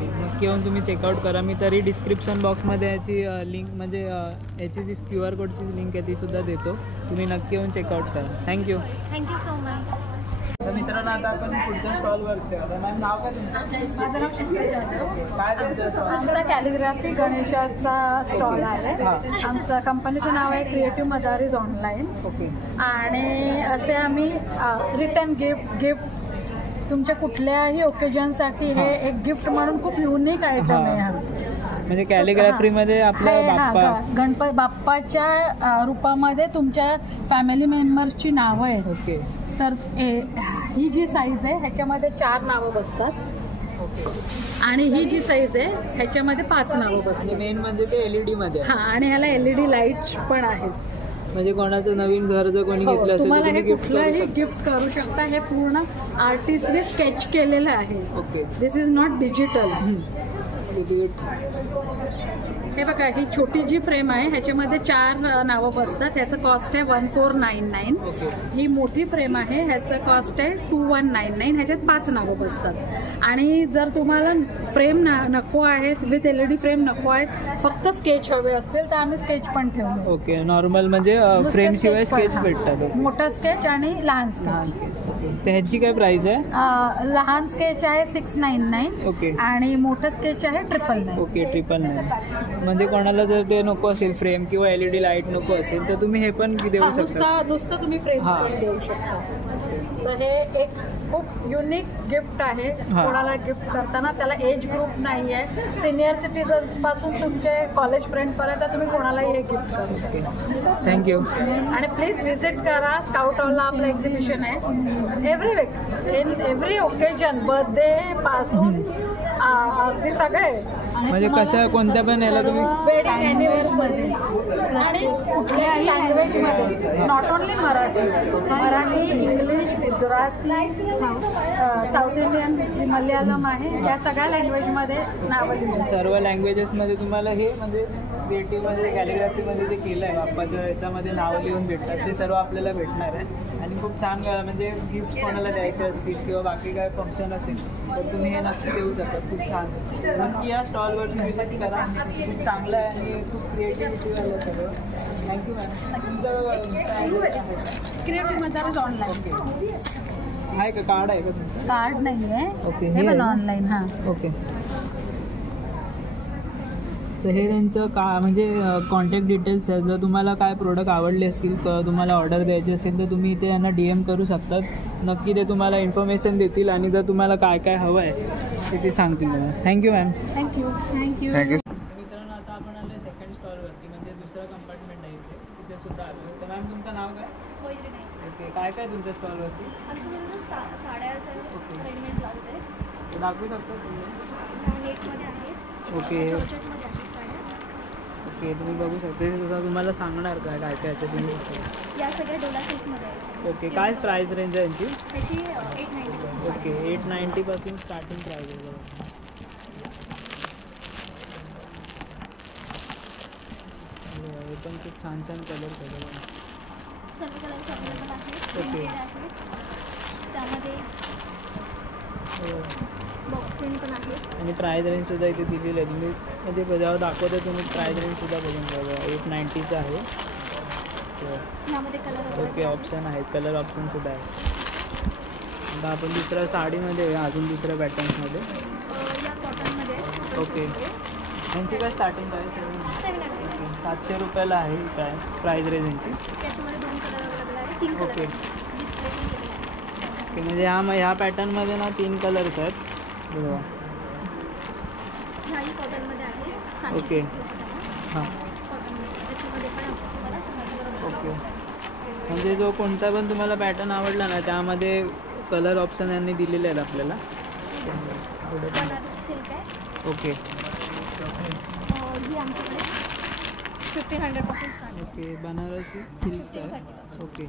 नक्की येऊन तुम्ही चेकआउट करा. मी तरी डिस्क्रिप्शन बॉक्समध्ये याची लिंक म्हणजे याची जी QR कोडची लिंक आहे ती सुद्धा देतो. तुम्ही नक्की येऊन चेकआउट करा. थँक्यू. Thank you so much. तर मित्रांनो आता आपण पुढच्या स्टॉलवरती आता मॅम नाव काय तुमचं? माझं नाव शंकर जाधव. काय तुमचं स्टॉल? आमचा कॅलिग्राफी गणेशाचा स्टॉल आहे. हां. आमचं कंपनीचं नाव आहे क्रिएटिव्ह मदारीज ऑनलाईन. ओके, आणि असे आम्ही रिटर्न गिफ्ट तुमच्या कुठल्याही ओकेजनसाठी हे एक गिफ्ट म्हणून खूप युनिक आयटम आहे हा. म्हणजे कॅलिग्राफीमध्ये आपलं बाप्पा बाप्पाच्या रूपामध्ये तुमच्या फॅमिली मेंबर्सची नावं आहेत. ओके, तर ही जी साईज आहे ह्याच्यामध्ये 4 नावं बसतात. आणि ही जी साईज आहे ह्याच्यामध्ये 5 नावं बसतात. आणि मेन म्हणजे ते LED मध्ये आहे. हां, आणि ह्याला LED लाईट्स पण आहेत. म्हणजे कोणाचं नवीन घर जर कोणी घेतलं असेल तर तुम्हाला हे तुम्ही गिफ्ट करू कुठलंही शकता. गिफ्ट करू शकता. हे पूर्ण आर्टिस्टने स्केच केलेलं आहे. Okay, this is not digital. हे बघा, ही छोटी जी फ्रेम आहे ह्याच्यामध्ये 4 नावं बसतात. ह्याचं कॉस्ट आहे 1499. ओके, ही मोठी फ्रेम आहे ह्याचं कॉस्ट आहे 2199. ह्याच्यात 5 नावं बसतात. आणि जर तुम्हाला फ्रेम नको आहेत, विथ LED फ्रेम नको आहेत, फक्त स्केच हवे असतील तर आम्ही स्केच पण ठेवतो. ओके, नॉर्मल म्हणजे फ्रेम शिवाय स्केच भेटतात. मोठा स्केच आणि लहान लहान स्केच. स्केच. ओके, तर ह्याची काय प्राइस आहे? लहान स्केच आहे 699. ओके, आणि मोठं स्केच आहे 999. ओके, 999. म्हणजे कोणाला जर ते नको असेल फ्रेम किंवा LED लाईट नको असेल तर तुम्ही हे पण देऊ शकता. नुसतं तुम्ही फ्रेम्स हां. पण देऊ शकता. तर हे एक खूप युनिक गिफ्ट आहे. हां. कोणाला गिफ्ट करताना त्याला एज ग्रुप नाही आहे. सिनियर सिटीजन्स पासून तुमचे कॉलेज फ्रेंड पर्यंत तुम्ही कोणालाही हे गिफ्ट करू शकता. थँक्यू. आणि प्लीज व्हिजिट करा. स्काउट हॉलला आपलं एक्झिबिशन आहे. Every week in every occasion, birthday पासून अगदी सगळे. म्हणजे कशा कोणत्या पण याला तुम्ही वेडिंग अॅनिव्हर्सरी आणि कुठल्याही लँग्वेजमध्ये, not only Marathi, English, Gujarati, south Indian, Malayalam आहे, या सगळ्या लँग्वेजमध्ये नावं लिहिली. सर्व लँग्वेजेसमध्ये तुम्हाला हे म्हणजे क्रिएटिव्हमध्ये कॅलिग्राफीमध्ये जे केलं आहे बाप्पाच्या याच्यामध्ये नावं लिहून भेटतात ते सर्व आपल्याला भेटणार आहे. आणि खूप छान म्हणजे गिफ्ट कोणाला द्यायचे असतील किंवा बाकी काय फंक्शन असेल तर तुम्ही हे नक्की देऊ शकता. खूप छान. नक्की या स्टॉलवरती व्हिजिट करा. खूप चांगलं आहे आणि खूप क्रिएटिव्हिटी आहे सगळं. Thank you ma'am. तुमचं क्रिएटिव्ह मदारच ऑनलाईन. ओके आहे का कार्ड आहे का तुमचं? कार्ड नाही आहे. ओके हे पण ऑनलाईन. हां. ओके. तर हे त्यांचं म्हणजे कॉन्टॅक्ट डिटेल्स आहेत. जर तुम्हाला काय प्रोडक्ट आवडले असतील तुम्हाला ऑर्डर द्यायची असेल तर तुम्ही इथे यांना DM करू शकतात. नक्की ते तुम्हाला इन्फॉर्मेशन देतील आणि जर तुम्हाला काय काय हवं आहे ते सांगतील तुम्हाला. Thank you ma'am. थँक्यू. मित्रांनो आता आपण आलो सेकंड स्टॉलवरती म्हणजे दुसरं कंपार्टमेंट आहे इथे. तिथे सुद्धा आलो. तर मॅम तुमचं नाव काय? ओके. काय काय तुमच्या स्टॉलवरती? आमच्याकडे साड्या आहेत, ओके. रेडीमेड ब्लाऊज आहे, ते दाखवू शकता तुम्ही? नेटमध्ये आहे, ओके. जॉर्जेटमध्ये आहे साड्या. ओके तुम्ही बघू शकता. ते तसं तुम्हाला सांगणार काय काय काय ते तुम्ही. या सगळ्या डोला सिल्कमध्ये आहेत. ओके. काय प्राईस रेंज आहे यांची? त्याची 890 ओके. 890 पासून स्टार्टिंग प्राईस आहे. हे पण खूप छान छान कलर्स आहेत. सर्व कलर्स अवेलेबल आहेत. ओके. प्रिंटेड आहेत, त्यामध्ये बॉक्स प्रिंट पण आहे. आणि प्राईस रेंजसुद्धा इथे दिलेली आहे. तुम्ही म्हणजे जेव्हा दाखवतो तुम्ही प्राईस रेंजसुद्धा बघून बघा. 890चं आहे. यामध्ये कलर ओके. ऑप्शन आहेत. कलर ऑप्शनसुद्धा आहे. आता आपण दुसऱ्या साडीमध्ये अजून दुसऱ्या पॅटर्न्समध्ये. या कॉटनमध्ये आहे. ओके. यांची काय स्टार्टिंग आहे? 700. 700 रुपयाला आहे काय प्राईज रेंज यांची. त्याच्यामध्ये 2 कलर अवेलेबल आहे, 3 ओके. कलर डिस्प्ले पण केलेले आहे. ओके. म्हणजे ह्या पॅटर्नमध्ये ना 3 कलर्स आहेत. बरोबर. ह्याही कॉटनमध्ये आहे. ओके. हां. कॉटनमध्ये त्याच्यामध्ये पण तुम्हाला समजलं. ओके. म्हणजे जो कोणता पण तुम्हाला पॅटर्न आवडला ना त्यामध्ये कलर ऑप्शन यांनी दिलेले आहेत आपल्याला. बनारसी सिल्क आहे. ओके. ही आमच्याकडे 1500 पासून स्टार्ट. ओके. बनारसी सिल्क आहे. ओके.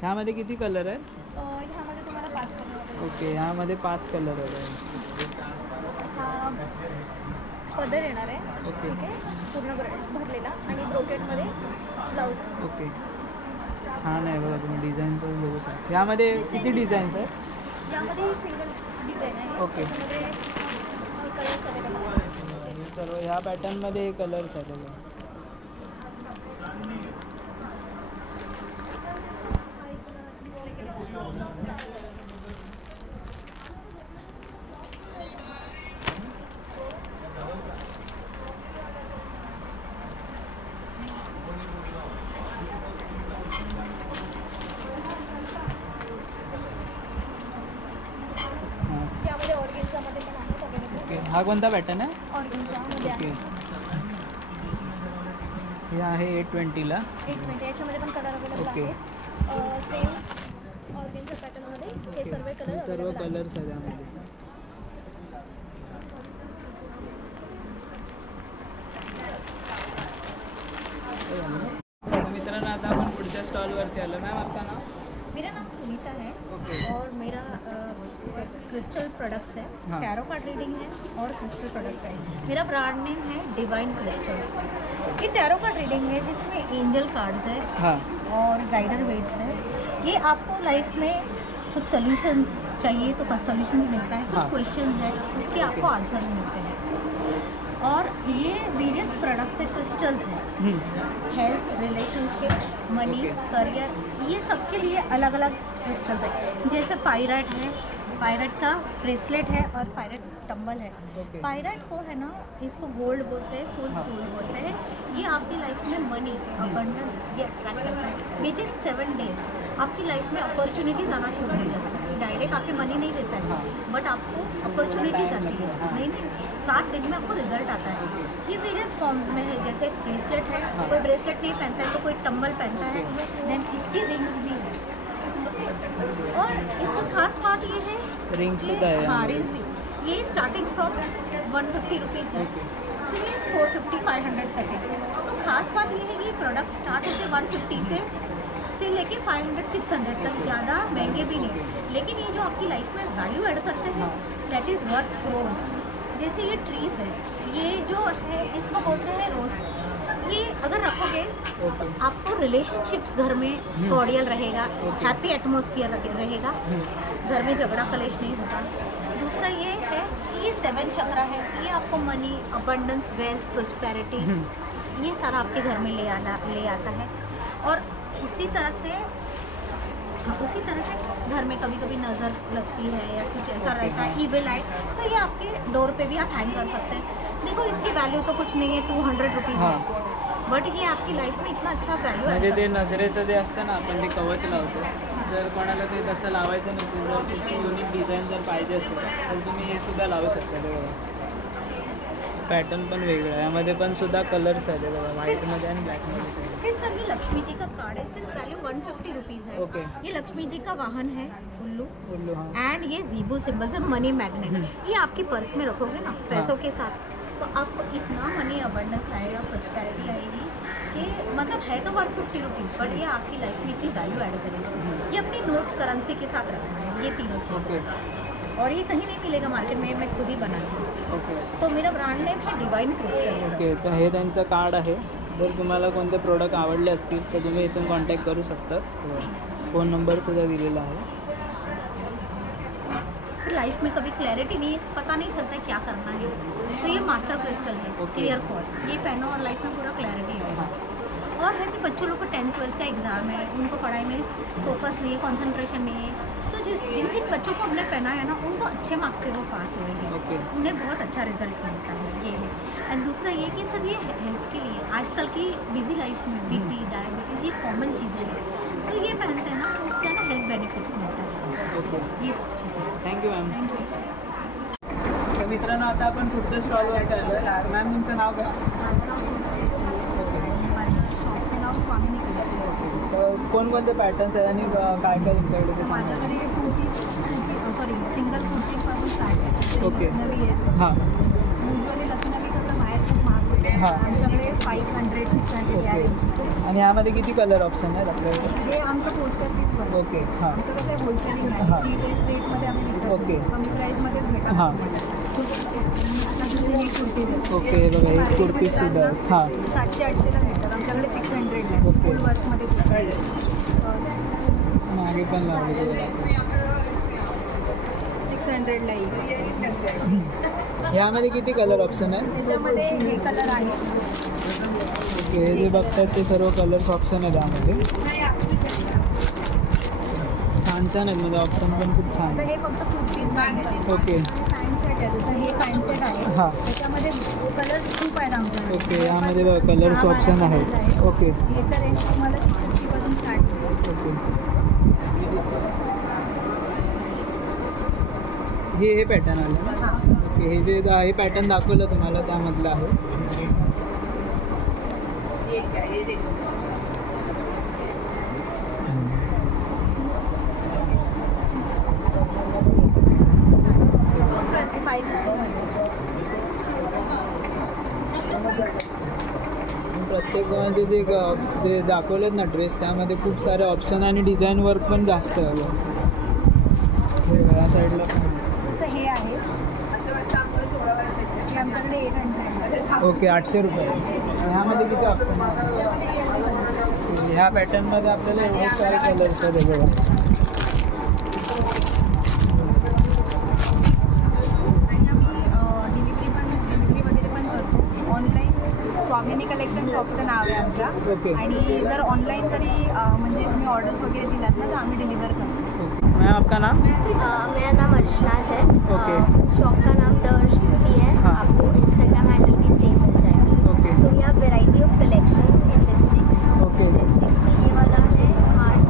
ह्यामध्ये किती कलर आहेत? ह्यामध्ये तुम्हाला 5 कलर अवेलेबल. ओके. ह्यामध्ये 5 कलर आहेत. हा पदर येणार आहे. ओके. ठीक आहे. पूर्ण भरलेला आणि ब्रोकेटमध्ये ब्लाऊज. ओके. छान आहे बघा. तुम्ही डिझाईन पण बघू शकता. ह्यामध्ये किती डिझाईन्स आहेत? यामध्ये सिंगल डिझाईन आहे. ओके. त्यामध्ये कलर्स अवेलेबल आहेत. सर्व ह्या पॅटर्नमध्ये कलर्स आहेत बघा. डिस्प्ले केलेला आहे. यामध्ये ऑर्गेन्झामध्ये पण आहे अवेलेबल. ओके. हा कोणता पॅटर्न आहे? ऑर्गेन्झामध्ये ओके. आहे. हे आहे 820ला. 820. याच्यामध्ये पण कलर अवेलेबल ओके. आहे. सेम ऑर्गेन्झा पॅटर्नमध्ये हे सर्व कलर सर्व अवेलेबल आहेत. कलर्स आहेत यामध्ये. मित्रांनो आता आपण पुढच्या स्टॉलवरती आलो. मॅम आपका नाव? मेरा नाम सुनीता है ओके. और मेरा क्रिस्टल प्रोडक्ट्स है, हाँ. टैरो कार्ड रीडिंग है और क्रिस्टल प्रोडक्ट्स है. मेरा ब्रांड नेम है डिवाइन क्रिस्टल्स. ये टैरो कार्ड रीडिंग है जिसमें एंजल कार्ड्स है हां. और राइडर वेट्स है. ये आपको लाइफ में कुछ सोल्यूशन चाहिए तो सोल्यूशन मिलता है. हाँ. कुछ क्वेश्चंस है उसके आपको आंसर मिलते हैं. और ये वेरियस प्रोडक्ट्स है, क्रिस्टल्स हैं. हेल्थ, रिलेशनशिप, मनी, Okay. करियर, ये सब के लिए अलग अलग क्रिस्टल्स है, जैसे पायराइट है, पायराइट का ब्रेसलेट है और पायराइट टम्बल है। पायराइट को है ना, इसको गोल्ड बोलते हैं, फुल्स गोल्ड बोलते हैं। ये आपकी लाइफ में मनी अबंडेंस ये अट्रैक्ट करता है। विद इन 7 डेज आपकी लाइफ में अपॉर्चुनिटीज आना शुरू हो जाता है। डायरेक्ट आपके मनी नहीं देता है, बट आपको अपॉर्चुनिटीज आती है। नहीं 7 दिन में आपको रिजल्ट आता है। ये वेरियस फॉर्म्स में है, जैसे ब्रेसलेट है, कोई ब्रेसलेट नहीं पहनता है तो कोई टम्बल पहनता है, देन इसकी रिंग्स भी है। और इसका खास बात ये है रिंग्स होता है। हाँ, रिंग्स भी ये स्टार्टिंग फ्रॉम 150 रुपीज़ है, से 450-500 तक है। तो खास बात ये है कि प्रोडक्ट स्टार्ट होते 150 से लेके 500-600 तक, ज़्यादा महंगे भी नहीं। लेकिन ये जो आपकी लाइफ में वैल्यू ऐड करते हैं, दैट इज़ वर्थ क्रोर्स। जैसे ये ट्रीज है, ये जो है इसको बोलते हैं रोज। ये अगर रखोगे आपको रिलेशनशिप्स घर में कॉर्डियल रहेगा, हैप्पी एटमॉस्फेयर रहेगा, घर में झगड़ा कलेश नहीं होगा। दूसरा ये है कि ये 7 चक्र है, ये आपको मनी, अबंडेंस, वेल्थ, प्रोस्पेरिटी ये सारा आपके घर में ले आता है। और उसी तरह से घर में कभी कभी नज़र लगती है या कुछ ऐसा रहता है ईविल आई, तो ये आपके डोर पे भी आप हैंग कर सकते हैं। देखो इसकी वैल्यू तो कुछ नहीं है, 200 रुपीज़ है, बट ये आपकी लाईफ में इतना अच्छा व्हॅल्यू म्हणजे ते नजरेचं जे असतं ना, आपण जे कवच लावतो, जर कोणाला ते तसं लावायचं नसेल, जर तुमची युनिक डिझाईन जर पाहिजे असेल तर तुम्ही हे सुद्धा लावू शकता। ते बघा पॅटर्न पण वेगळं आहे, यामध्ये पण सुद्धा कलर्स आहेत बघा, व्हाईटमध्ये आणि ब्लॅकमध्ये। फिर सर ये लक्ष्मी जी का कार्ड है, सिर्फ वैल्यू 150 रुपीज़ है। ओके। ये लक्ष्मी जी का वाहन है उल्लू, हाँ। एंड ये जीबू सिंबल से मनी मैग्नेट। ये आपकी पर्स में रखोगे ना पैसों के साथ, तो आपको इतना मनी अबंडेंस आएगा, प्रोस्पेरिटी आएगी कि मतलब है तो 150 रुपीज़, बट ये आपकी लाइफ में इतनी वैल्यू ऐड करेगा। ये अपनी नोट करेंसी के साथ रखना है, ये तीनों चीज़ें। और ये कहीं नहीं मिलेगा मार्केट में, मैं खुद ही बनाती हूँ। ओके। तो मेरा ब्रांड नेम है डिवाइन क्रिस्टल्स। ओके, तर हे त्यांचं कार्ड आहे। जर तुम्हाला कोणते प्रोडक्ट आवडले असतील तर तुम्ही इथून कॉन्टॅक्ट करू शकता। फोन नंबरसुद्धा दिलेला आहे। लाइफ में कभी क्लैरिटी नहीं है, पता नहीं चलता क्या करना है, तो ये मास्टर क्रिस्टल है, क्लियर क्वार्ट्ज, ये पहनो और लाइफ में पूरा क्लैरिटी है। और है कि बच्चों लोग को 10th-12th का एग्ज़ाम है, उनको पढ़ाई में फोकस नहीं है, कंसंट्रेशन नहीं है, तो जिन जिन बच्चों को हमने पहना है ना, उनको अच्छे मार्क्स से वो पास हुए हैं, उन्हें बहुत अच्छा रिजल्ट मिलता है। ये है। एंड दूसरा ये कि सर ये हेल्थ के लिए आजकल की बिजी लाइफ में बीपी, डायबिटीज़ ये कॉमन चीज़ें हैं, तो ये पहनते हैं ना, तो उससे ना हेल्थ बेनिफिट्स मिलता है। ओके, ये सब चीज़ें। Thank you ma'am. Thank you. तर मित्रांनो, आता आपण पुढच्या स्टॉलवर आलो आहे। मॅम तुमचं नाव काय? शॉपचं नाव स्वामिनी कलेक्शन। तर कोणकोणते पॅटर्न्स आहेत आणि काय काय तुमच्याकडे ते सांगा। माझ्याकडे सिंगल कुर्तीपासून स्टार्ट आहे। ओके। नवी आहे। हां युजली लखनवी कसं बाहेर खूप महाग होते, आमच्याकडे 500-600 आहे। आणि यामध्ये किती कलर ऑप्शन आहेत आपल्याकडे? हे आमचं पोस्टर पीस बनतं। ओके। हां आमचं कसं आहे होलसेलिंग आहे, रिटेल रेटमध्ये आम्ही विकतो। ओके। कमी प्राईसमध्येच भेटतात। हां आता दुसरी ही कुर्ती देतो। ओके, बघा ही कुर्तीसुद्धा आहे। हां 700-800ला भेटतात, आमच्याकडे 600 आहे। ओके। फुल वर्कमध्ये मागे पण लावले बघा। 600ला येईल। यामध्ये किती कलर ऑप्शन आहे? त्याच्यामध्ये हे कलर आहे। ओके, हे जे बघतात ते सर्व कलर्स ऑप्शन आहेत यामध्ये। छान छान आहेत, म्हणजे ऑप्शन पण खूप छान तर आहे। हे फक्त कुर्तीज ओके। पॅन्ट सेट आहे, जसं हे पॅन्ट सेट आहे। हां त्याच्यामध्ये कलर्स खूप आहेत आमच्याकडे। ओके, यामध्ये बघा कलर्स ऑप्शन आहेत। ओके याचा रेंज तुम्हाला 650 पासून स्टार्ट होतो। ओके। हे पॅटर्न आलं ना? हां ओके, हे जे हे पॅटर्न दाखवलं तुम्हाला त्यामधलं आहे। प्रत्येक म्हणजे जे दाखवलेत ना ड्रेस, त्यामध्ये खूप सारे ऑप्शन आणि डिझाईन वर्क पण जास्त आलं। या साईडला पण जसं हे आहे, हे आमच्याकडे 800 ओके 800 रुपये। ह्यामध्ये किती ऑप्शन आहे? ह्या पॅटर्नमध्ये आपल्याला एवढे सारे कलर्स आहेत बघा। डिलिव्हरी वगैरे पण करतो ऑनलाईन। स्वामिनी कलेक्शन शॉपचं नाव आहे आमचं। ओके। आणि जर ऑनलाईन तरी म्हणजे तुम्ही ऑर्डर्स वगैरे दिलात ना, तर आम्ही डिलिव्हर करतो। मैम आपका नाम? मेरा नाम अर्शनाज है। ओके। शॉप का नाम द अर्श ब्यूटी है। हाँ। आपको इंस्टाग्राम हैंडल भी सेम मिल जाएगा। Okay. So we have variety of collections in lipsticks. Okay. Lipsticks में ये वाला है मार्स।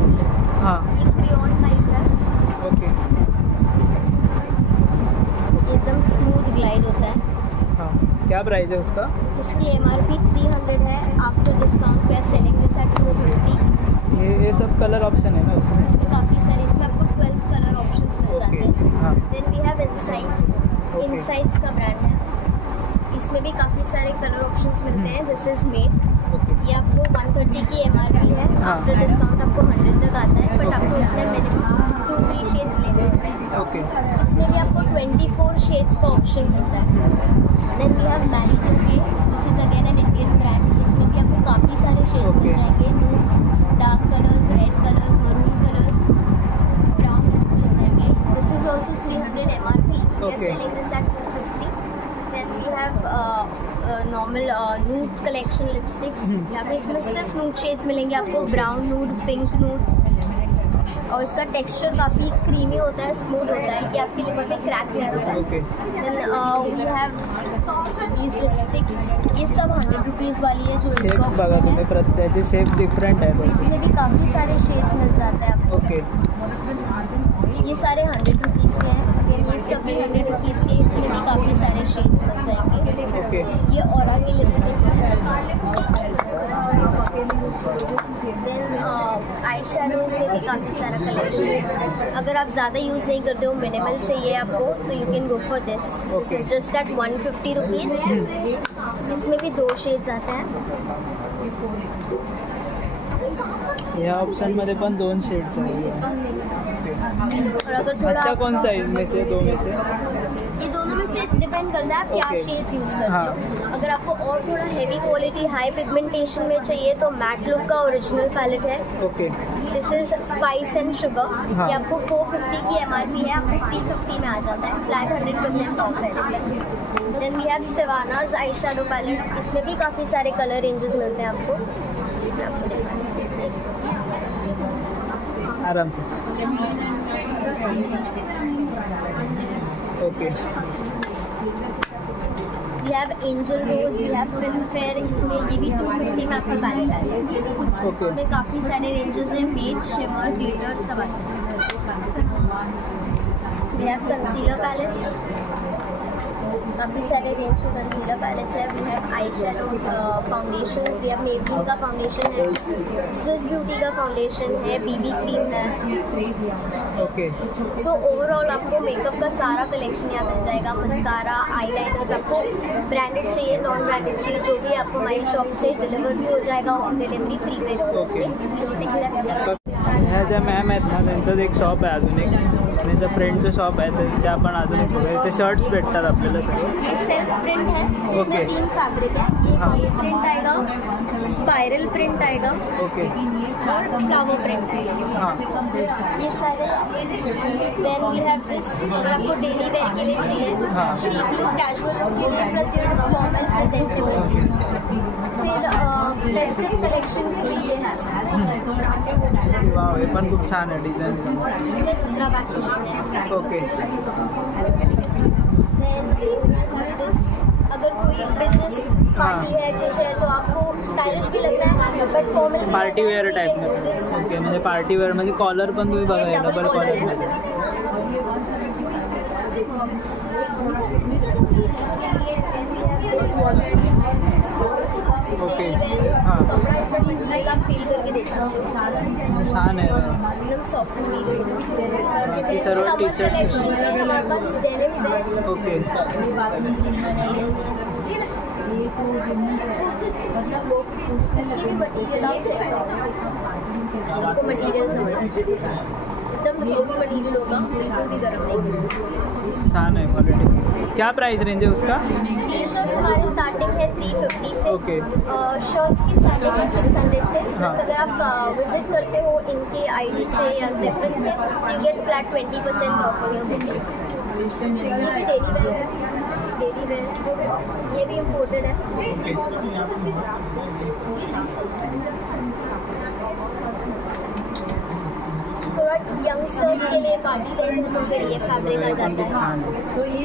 हाँ। ये क्रेयॉन टाइप है। ओके। एकदम स्मूथ ग्लाइड होता है। हाँ, क्या प्राइस है उसका? इसकी MRP 300 है। After discount we are selling this at 250। ये सब कलर ऑप्शन है ना उसमें? इसमें काफ़ी सारे, इसमें आपको 12 कलर ऑप्शंस मिल जाते हैं। हाँ। Then we have Insights. Okay. Insights का ब्रांड है। इसमें भी काफ़ी सारे कलर ऑप्शंस मिलते हैं। This is made. ओके। ये आपको 130 की MRP है। हाँ। आफ्टर डिस्काउंट आपको 100 तक आता है, बट आपको इसमें मिनिमम 2-3 शेड्स लेने होते हैं। ओके। इसमें भी आपको 24 शेड्स का ऑप्शन मिलता है। देन वी हैव मैरिजो के। This is again an Indian brand. इसमें भी आपको काफ़ी सारे शेड्स मिल Okay. जाएंगे। Nudes, dark colours, red colours, maroon colours, brown मिल जाएंगे। This is also 300 MRP। We are Okay. Selling this at 250। Then we have normal nude collection lipsticks. यहाँ पे इसमें सिर्फ नूड शेड्स मिलेंगे आपको। ब्राउन नूड, पिंक नूड, और इसका टेक्सचर काफ़ी क्रीमी होता है, स्मूथ होता है। ये आपकी लिप्स पे क्रैक नहीं होता है। Okay. Then we have these lipsticks. ये सब 100 रुपीज़ वाली है जो इस शेप्स बॉक्स बघा में तुम्ही, है। प्रत्येकाचे शेप डिफरेंट आहे दोन. इसमें भी काफ़ी सारे शेड्स मिल जाते हैं आपको। ओके. ये सारे 100 रुपीज़ के हैं। अगेन ये सब भी 100 रुपीज़ के। इसमें भी काफ़ी सारे शेड्स मिल जाएंगे। ओके. ये ऑरा की लिपस्टिक्स हैं। देन आई शैडोज में भी काफ़ी सारा कलेक्शन है। अगर आप ज़्यादा यूज़ नहीं करते हो, मिनिमल चाहिए आपको, तो you can go for this. This is just at 150 rupees. इसमें भी 2 शेड्स आते हैं। या ऑप्शनमध्ये पण 2 शेड्स आहेत. और अगर थोड़ा अच्छा कौन सा है इनमें से, दो में से? ये दोनों में से डिपेंड करता है आप क्या Okay. शेड्स यूज़ करते हाँ. हो। अगर आपको और थोड़ा हैवी क्वालिटी, हाई पिगमेंटेशन में चाहिए तो मैट लुक का ओरिजिनल पैलेट है। Okay. This is spice end sugar. हाँ. ये आपको 450 की MRP है, आपको 350 में आ जाता है। फ्लैट 100% ऑफ है इसमें। Then we have Sivanna's eye shadow palette. इसमें भी काफ़ी सारे कलर रेंजेस मिलते हैं आपको। मैं आपको दिखाने से आराम से. Okay. We have angel rose, we have film fair. इसमें ये भी 250 में आपका पैलेट आ जाएगा। ओके. इसमें काफ़ी सारे रेंजेस हैं। मेट, शिमर, ग्लिटर सब आ जाएगा। We have concealer palettes. काफ़ी सारे रेंज के कंसीलर पैलेट्स है। We have eye shadows, foundations. We have Maybelline का फाउंडेशन है, स्विस ब्यूटी का फाउंडेशन है, BB क्रीम है। ओके. सो ओवरऑल आपको मेकअप का सारा कलेक्शन यहाँ मिल जाएगा। मस्कारा, आईलाइनर्स, आपको ब्रांडेड चाहिए, नॉन ब्रांडेड चाहिए, जो भी आपको हमारी शॉप से डिलीवर भी हो जाएगा। Home delivery prepaid orders Okay. में वी डोंट एक्सेप्ट। ह्या ज्या मॅम आहेत ना, त्यांचं एक शॉप आहे अजून एक, त्यांचं फ्रेंडचं शॉप आहे, तर ते आपण अजून एक बघूया. इथे शर्ट्स भेटतात आपल्याला सगळे. ये सेल्फ प्रिंट है। Okay. इसमें 3 फैब्रिक है। ये हाँ. बॉक्स प्रिंट आएगा, स्पाइरल प्रिंट आएगा ओके. और फ्लावर प्रिंट आएगा। हां. ये सारे। देन वी हैव दिस। अगर आपको डेली वेयर के लिए चाहिए, हाँ. शीक लुक, कैजुअल लुक के लिए, प्लस ये लुक फॉर्मल प्रेजेंटेबल। फिर फेस्टिव कलेक्शन के लिए ये है। वाव, हे पण खूप छान आहे डिझाईन. इसमें दूसरा पैटर्न है। ओके. देन वी हैव दिस। अगर कोई बिजनेस पार्टी है, कुछ है, तो आपको स्टाइलिश भी लगना है but formal party wear type मध्ये. ओके, म्हणजे पार्टी वेअर म्हणजे कॉलर पण तुम्ही बघा, डबल कॉलर मध्ये. ओके. हां. कपड़ा इसका मटेरियल आप फील करके देख सकते हो। छान आहे. एकदम सॉफ्ट मटेरियल। बाकी सर्व समर टी-शर्ट. कलेक्शन में हमारे पास डेनिम्स है। ओके. इसकी भी मटेरियल आप चेक करो, आपको मटेरियल समझ आ जाएगा। एकदम सॉफ्ट मटेरियल होगा, बिल्कुल भी गर्म नहीं होगा। छान आहे क्वालिटी. क्या प्राइस रेंज है उसका? टी शर्ट्स हमारी स्टार्टिंग है 350 से। ओके. शर्ट्स की स्टार्टिंग है 600 से। हाँ. बस अगर आप विजिट करते हो इनके आईडी से या reference say, you get flat 20% of on your bookings. ये भी डेली वेयर है, डेली वेयर। ये भी इम्पोर्टेड है। थोड़ा बट यंगस्टर्स के लिए पार्टी टाइम हो तो फिर ये फैब्रिक आ जाता है। छान तो ये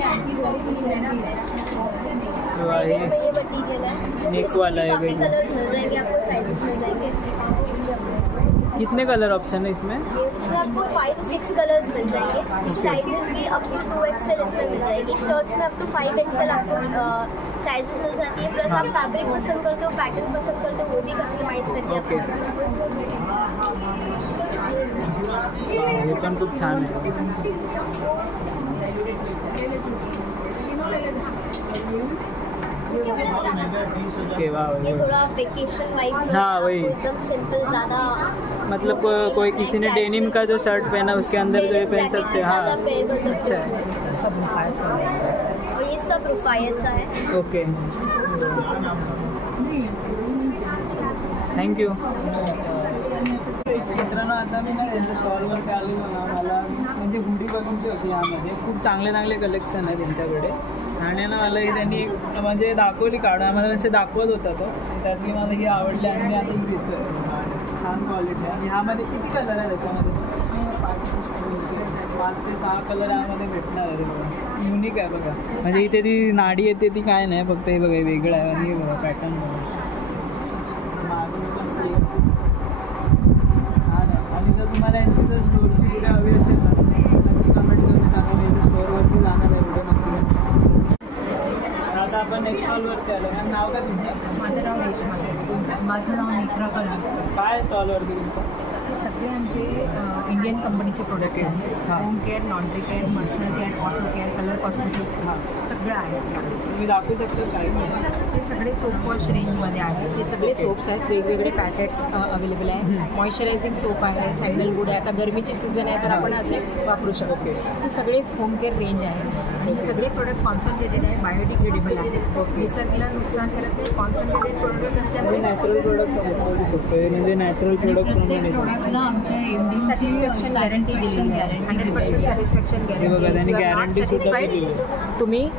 मटेरियल है, नेक वाला है काफ़ी कलर्स मिल जाएंगे आपको, साइजेस मिल जाएंगे। कितने कलर ऑप्शन है इसमें? इसमें आपको 5 to 6 कलर्स मिल जाएंगे, साइजेस भी अप टू 2XL इसमें मिल जाएगी। शर्ट्स में अप टू 5XL आपको साइजेस मिल जाती है। प्लस आप फैब्रिक पसंद करते हो, पैटर्न पसंद करते हो, वो भी कस्टमाइज करके आपको। हे पण खूप छान आहे. ओके वाह, ये थोड़ा वेकेशन वाइब्स, हाँ, वही। एकदम सिंपल, ज़्यादा मतलब कोई किसी ने डेनिम का जो शर्ट पहना उसके अंदर जो ये पहन सकते हैं. हाँ, पेयर कर सकते अच्छा है. हो। और ये सब रुफायत का है। Okay, thank you. मित्रांनो, आता मी ना त्यांच्या स्टॉलवरती आलेलो ना, मला म्हणजे हुडी बघायची होती. यामध्ये खूप चांगले चांगले कलेक्शन आहे त्यांच्याकडे. आणि ना मला ही त्यांनी म्हणजे दाखवली काढून, आम्हाला असे दाखवत होता तो, त्यातली मला ही आवडली आणि मी आता घेतो आहे. छान क्वालिटी आहे. आणि ह्यामध्ये किती कलर आहे त्याच्यामध्ये? 5 ते 6 कलर यामध्ये भेटणार आहे. युनिक आहे बघा. म्हणजे इथे ती नाडी येते ती काय नाही, फक्त हे बघा वेगळं आहे. आणि हे बघा पॅटर्न बघा. आणि जर तुम्हाला यांची जर स्टोरची व्हिडिओ हवी असेल ना, नक्की कमेंट करून सांगा. मी स्टोअरवरती जाणार आहे व्हिडिओ नक्की. आता आपण नेक्स्ट स्टॉलवरती आलो. मॅम, नाव का तुमचं? माझं नाव रेश्मा आहे. माझं नाव नेत्रा कलर. काय स्टॉलवरती तुमचं? हे सगळे आमचे इंडियन कंपनीचे प्रोडक्ट आहेत. Home care, laundry care, personal care, auto care, colour cosmetic, सगळं आहे. तुम्ही दाखवू शकता काय? हे सगळे सोप वॉश रेंजमध्ये आहेत. हे सगळे सोप्स आहेत, वेगवेगळे पॅकेट्स अवेलेबल आहे. मॉइश्चरायझिंग सोप आहे, सँडलवूड आहे. आता गरमीची सीझन आहे तर आपण असे वापरू शकतो. हे सगळे होम केअर रेंज आहे. आणि हे सगळे प्रोडक्ट कॉन्सन्ट्रेटेड आहे, बायोडिग्रेडेबल आहे, निसर्गाला नुकसान करत नाही. कॉन्सन्ट्रेटेड प्रोडक्ट असल्यामुळे नॅचरल प्रोडक्ट वापरू शकतो. म्हणजे नॅचरल प्रोडक्ट सॅटिस्फॅक्शन गॅरंटी दिलेली आहे. 100% सॅटिस्फॅक्शन गॅरंटी. तुम्ही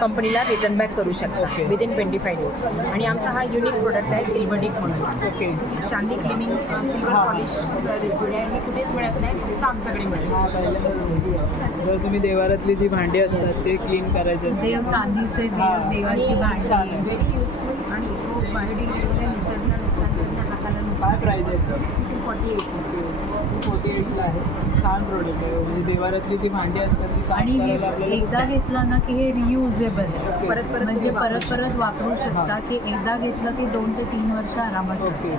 कंपनीला रिटर्न बॅक करू शकता विदिन 25 डेज. आणि आमचा हा युनिक प्रोडक्ट आहे सिल्वर डिप म्हणून. ओके, चांदी क्लिनिंग सिल्वर पॉलिश लिक्विड आहे. हे कुठेच मिळत नाही, तुमचं आमच्याकडे मिळेल. जर तुम्ही देवारातली जी भांडी असतात ते क्लीन करायचे असते, चांदीचे देवाची भांडी, व्हेरी युजफुल. आणि तो बायोडिग्रेडेबल, निसर्गाला नुकसान करत नाही, हाताला नुकसान. काय प्राईज आहे? 248 आहे. छान प्रोडक्ट आहे. म्हणजे देवारातली जी भांडी असतात ती साफ करायला आपल्याला एकदा घेतलं ना की हे रियुजेबल आहे. परत परत वापरू शकता. ते एकदा घेतलं की 2 ते 3 वर्ष आरामात. ओके,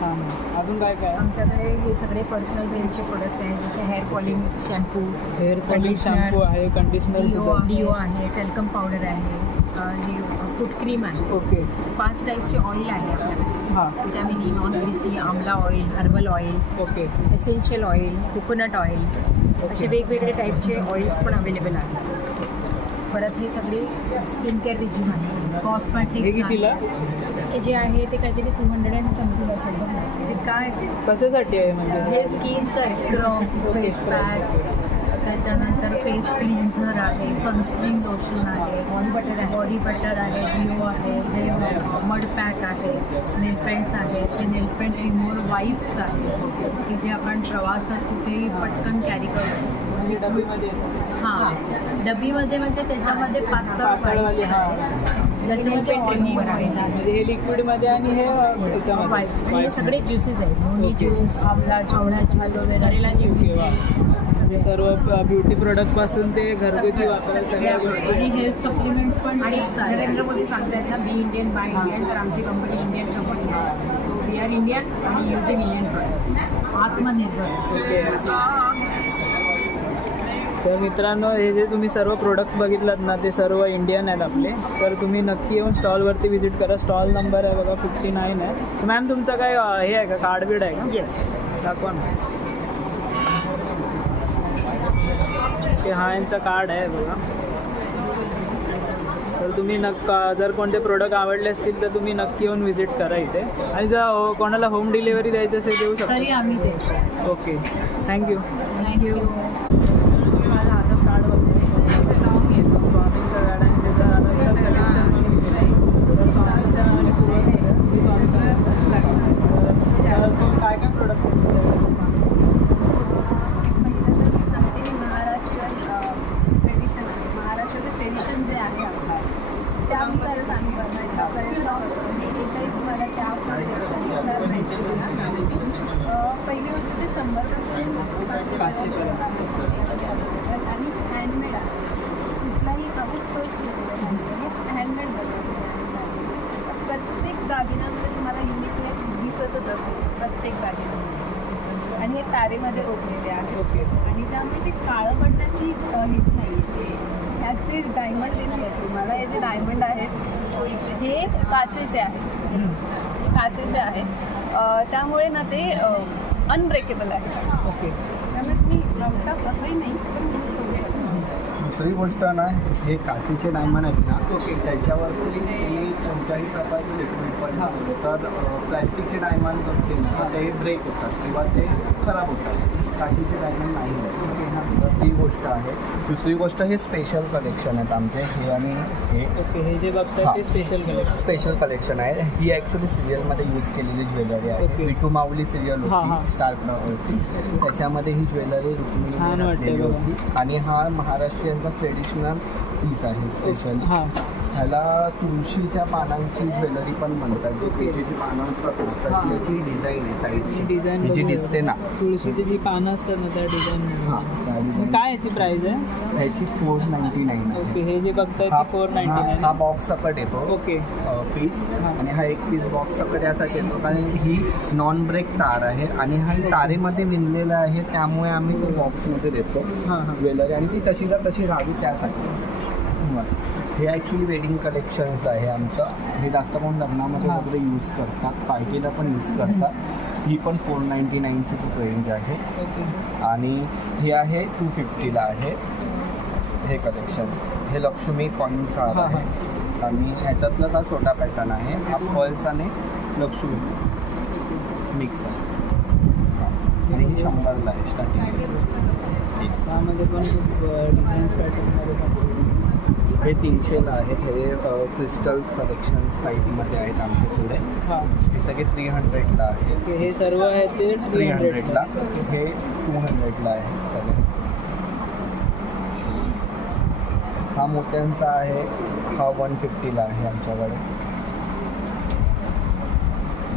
छान. अजून काय काय? आमच्याकडे हे सगळे पर्सनल रेंजचे प्रोडक्ट आहेत. जसे hair falling shampoo, hair falling shampoo आहे, कंडिशनर डिओ आहे, टेल्कम पावडर आहे, हे फूट क्रीम आहे. ओके, 5 टाईपचे ऑइल आहे आपल्याकडे. हां, विटॅमिन ई, नॉन ग्रीसी, आमला oil, herbal oil, okay, essential oil, coconut oil, असे वेगवेगळे टाईपचे ऑइल्स पण अवेलेबल आहेत. परत हे सगळे स्किन केअर रिजिम आहे. कॉस्मॅटिक हे कितीला? हे जे आहे ते काहीतरी 200 and समथिंग असेल. बघ ते काय कशासाठी आहे? म्हणजे हे स्किनचं स्क्रब, फेस पॅक, त्याच्यानंतर फेस क्लीन्झर आहे, सनस्क्रीन लोशन आहे, बॉडी बटर आहे, डिओ आहे, हे मड पॅक आहे, नेल पेंट्स आहेत, हे नेल पेंट रिमूव्हर वाईप्स आहेत की जे आपण प्रवासात कुठेही पटकन कॅरी करतो. डबीमध्ये हां, डबीमध्ये म्हणजे त्याच्यामध्ये पातळवाली, त्याच्यामध्ये रिमूव्हर आहे. म्हणजे हे लिक्विडमध्ये आणि हे वाईप्स. हे सगळे ज्युसेस आहेत. मोनी ज्यूस, आवळा ज्यूस, नरेला ज्यूस, सर्व ब्युटी प्रोडक्ट पासून ते घरगुती वापरायला सगळ्या गोष्टी. आणि हेल्थ सप्लिमेंट्स पण. आणि नरेंद्र मोदी सांगतायत ना, बी इंडियन बाय इंडियन. तर आमची कंपनी इंडियन कंपनी आहे. सो वी आर इंडियन आणि युझिंग इंडियन प्रोडक्ट्स. आत्मनिर्भर. ओके, तर मित्रांनो, हे जे तुम्ही सर्व प्रोडक्ट्स बघितलात ना, ते सर्व इंडियन आहेत आपले. तर तुम्ही नक्की येऊन स्टॉलवरती व्हिजिट करा. स्टॉल नंबर आहे बघा 59 आहे. मॅम, तुमचं काय हे आहे का, कार्ड बिड आहे का? येस, दाखवा ना. ते हा यांचा कार्ड आहे बघा. तर तुम्ही जर कोणते प्रोडक्ट आवडले असतील तर तुम्ही नक्की येऊन व्हिजिट करा इथे. आणि जर कोणाला होम डिलिव्हरी द्यायची असेल देऊ शकतो. तरी आम्ही देऊ शकतो. Okay, thank you. माझं आधार कार्ड वगैरे नाव घेतो. स्वामींचं कार्ड आणि त्याच्या अलग कलेक्शन स्वामींच्या आणि सुरुवात काय काय प्रोडक्ट प्रत्येक बॅगेमध्ये आणि हे तारेमध्ये ओकलेले आहे. ओके. आणि त्यामुळे ते काळं पडण्याची हेच नाही. ह्यात ते डायमंड दिसले तुम्हाला, हे जे डायमंड आहेत हे काचेचे आहेत. काचेचे आहेत त्यामुळे ना ते अनब्रेकेबल आहे. ओके. त्यामुळे तुम्ही रमता कसंही नाही पण यूज करू शकता. दुसरी गोष्ट ना, हे काचेचे डायमंड आहेत ना, ओके. त्याच्यावरती तुम्ही कोणत्याही प्रकारचे लिक्विड पण तर प्लॅस्टिकचे डायमंड असतील तर ते ब्रेक होतात किंवा ते खराब होतात. काचेचे डायमंड नाही होत. तर ती गोष्ट आहे. दुसरी गोष्ट हे स्पेशल कलेक्शन आहेत आमचे, हे आणि हे. ओके. हे जे बघताय ते स्पेशल कलेक्शन. स्पेशल कलेक्शन आहे. ही ॲक्च्युली सिरियलमध्ये यूज केलेली ज्वेलरी आहे. ओके. विटू माऊली सिरियल हां, हां. होती स्टार फ्लॉवरची, त्याच्यामध्ये ही ज्वेलरी छान वाटते रुक्मिणी बघा. होती. आणि हा महाराष्ट्रीयनचा ट्रेडिशनल पीस आहे स्पेशल. हां. ह्याला तुळशीच्या पानांची ज्वेलरी पण म्हणतात. जे तुळशीची पानं असतात ना, तशी याची डिझाईन आहे साईडची डिझाईन जी दिसते ना, तुळशीची जी पानं असतात ना त्या डिझाईन. हां त्या डिझाईन. काय याची प्राइस आहे? ह्याची 499 आहे. ओके. हे जे बघताय हा ते 499. हा बॉक्स सकट येतो. ओके. पीस. हां. आणि हा एक पीस बॉक्स सकट यासाठी येतो कारण ही नॉन ब्रेक तार आहे आणि हा तारेमध्ये विणलेला आहे, त्यामुळे आम्ही तो बॉक्समध्ये देतो हां, हां. ज्वेलरी आणि ती तशीला तशी राहावी त्यासाठी. हे ॲक्च्युली वेडिंग कलेक्शन्स आहे आमचं. हे जास्त करून लग्नामध्ये वगैरे यूज करतात, पार्टीला पण यूज करतात. ही पण 499चीच रेंज आहे. ओके. आणि हे आहे 250ला आहे हे कलेक्शन्स. हे लक्ष्मी कॉईन्स हां, आहे आणि ह्याच्यातला हा छोटा पॅटर्न आहे. हा पर्ल्स आणि लक्ष्मी मिक्स आहे आणि ही 100ला आहे स्टार्टिंग. त्यामध्ये पण खूप डिझाईन्स पॅटर्नमध्ये पण. हे 300ला आहेत. हे क्रिस्टल्स कलेक्शन्स टाईपमध्ये आहेत आमचे पुढे. हां. हे सगळे 300ला आहेत. ओके. हे सर्व आहे ते 300ला. हे 200ला आहे सगळे. हा मोत्यांचा आहे, हा 150ला आहे आमच्याकडे.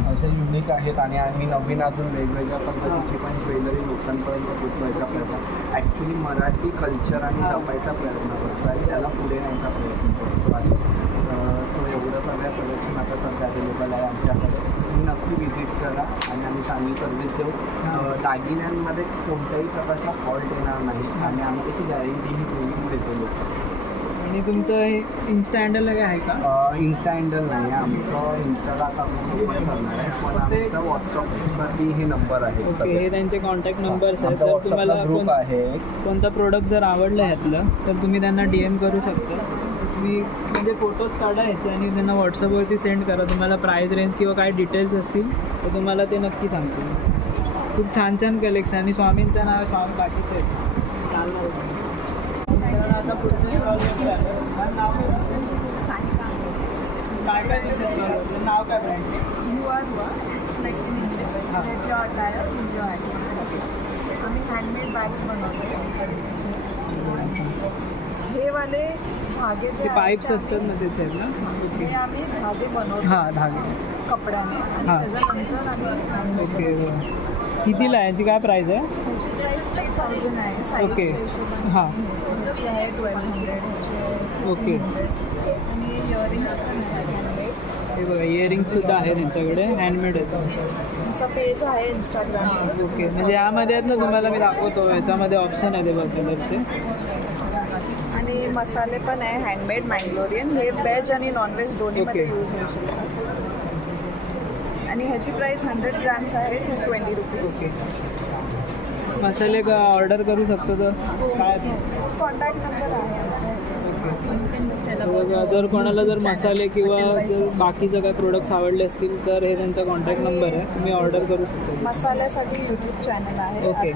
असे युनिक आहेत आणि आम्ही नवीन अजून वेगवेगळ्या पद्धतीची पण ज्वेलरी लोकांपर्यंत पोचवायचा प्रयत्न, ॲक्च्युली मराठी कल्चर आणि जपायचा प्रयत्न करतो आहे, त्याला पुढे न्यायचा प्रयत्न करतो आहे. सो एवढं सगळ्या कलेक्शन आता सध्या अवेलेबल आहे आमच्याकडे. तुम्ही नक्की व्हिजिट करा आणि आम्ही चांगली सर्व्हिस देऊ. दागिन्यांमध्ये कोणत्याही प्रकारचा फॉल्ट येणार नाही आणि आम्ही त्याची गॅरंटीही पूर्ण देतो लोक. आणि तुमचं हे इन्स्टा हँडल काय आहे का? इन्स्टा हँडल नाही आहे आमचं. इन्स्टाला आता ओपन करणार आहे पण आमचा व्हॉट्सअपवरती हे नंबर आहे. ओके. हे त्यांचे कॉन्टॅक्ट नंबर्स आहेत. जर जर तुम्हाला ग्रुप आहे कोणता प्रोडक्ट जर आवडलं ह्यातलं तर तुम्ही त्यांना DM करू शकता. तुम्ही म्हणजे फोटोज काढा ह्याचे आणि त्यांना व्हॉट्सअपवरती सेंड करा. तुम्हाला प्राईस रेंज किंवा काय डिटेल्स असतील तर तुम्हाला ते नक्की सांगतील. खूप छान छान कलेक्शन. आणि स्वामींचं नाव स्वामी पाटील सेट चालणार. आता पुढचं स्टॉल नाव काय काय तुमचं नाव काय ब्रँड? आम्ही हँडमेड बॅग्स बनवतो. हे वाले धागे जे पाईप्स असतात ना त्याचे आहेत ना? हे आम्ही धागे बनवतो. हां. धागे कपड्याने. हां. त्याच्यानंतर आम्ही ओके. कितीला आहे याची काय प्राईस आहे? त्याची प्राईस 3000 आहे. ओके. हां. ह्याची आहे 1200. ओके. आणि इयरिंग्स पण आहेत. हे बघा इयरिंग्ससुद्धा आहे त्यांच्याकडे हँडमेड आहे. तुमचा पेज आहे इंस्टाग्रामवर. ओके. म्हणजे यामध्ये आहेत ना तुम्हाला मी दाखवतो. याच्यामध्ये ऑप्शन आहे ते बघ कलरचे. आणि मसाले पण आहे हँडमेड मँगलोरियन. हे व्हेज आणि नॉनव्हेज दोन्हीमध्ये यूज होऊ शकतात. आणि ह्याची प्राईस 100 ग्रॅम्स आहे 220 रुपीज. मसाले का ऑर्डर करू शकतो तर काय? कॉन्टॅक्ट नंबर आहे आमचा. जर कोणाला जर मसाले किंवा जर बाकीचं काय प्रोडक्ट्स आवडले असतील तर हे त्यांचा कॉन्टॅक्ट नंबर आहे. तुम्ही ऑर्डर करू शकता. मसाल्यासाठी यूट्यूब चॅनल आहे. ओके.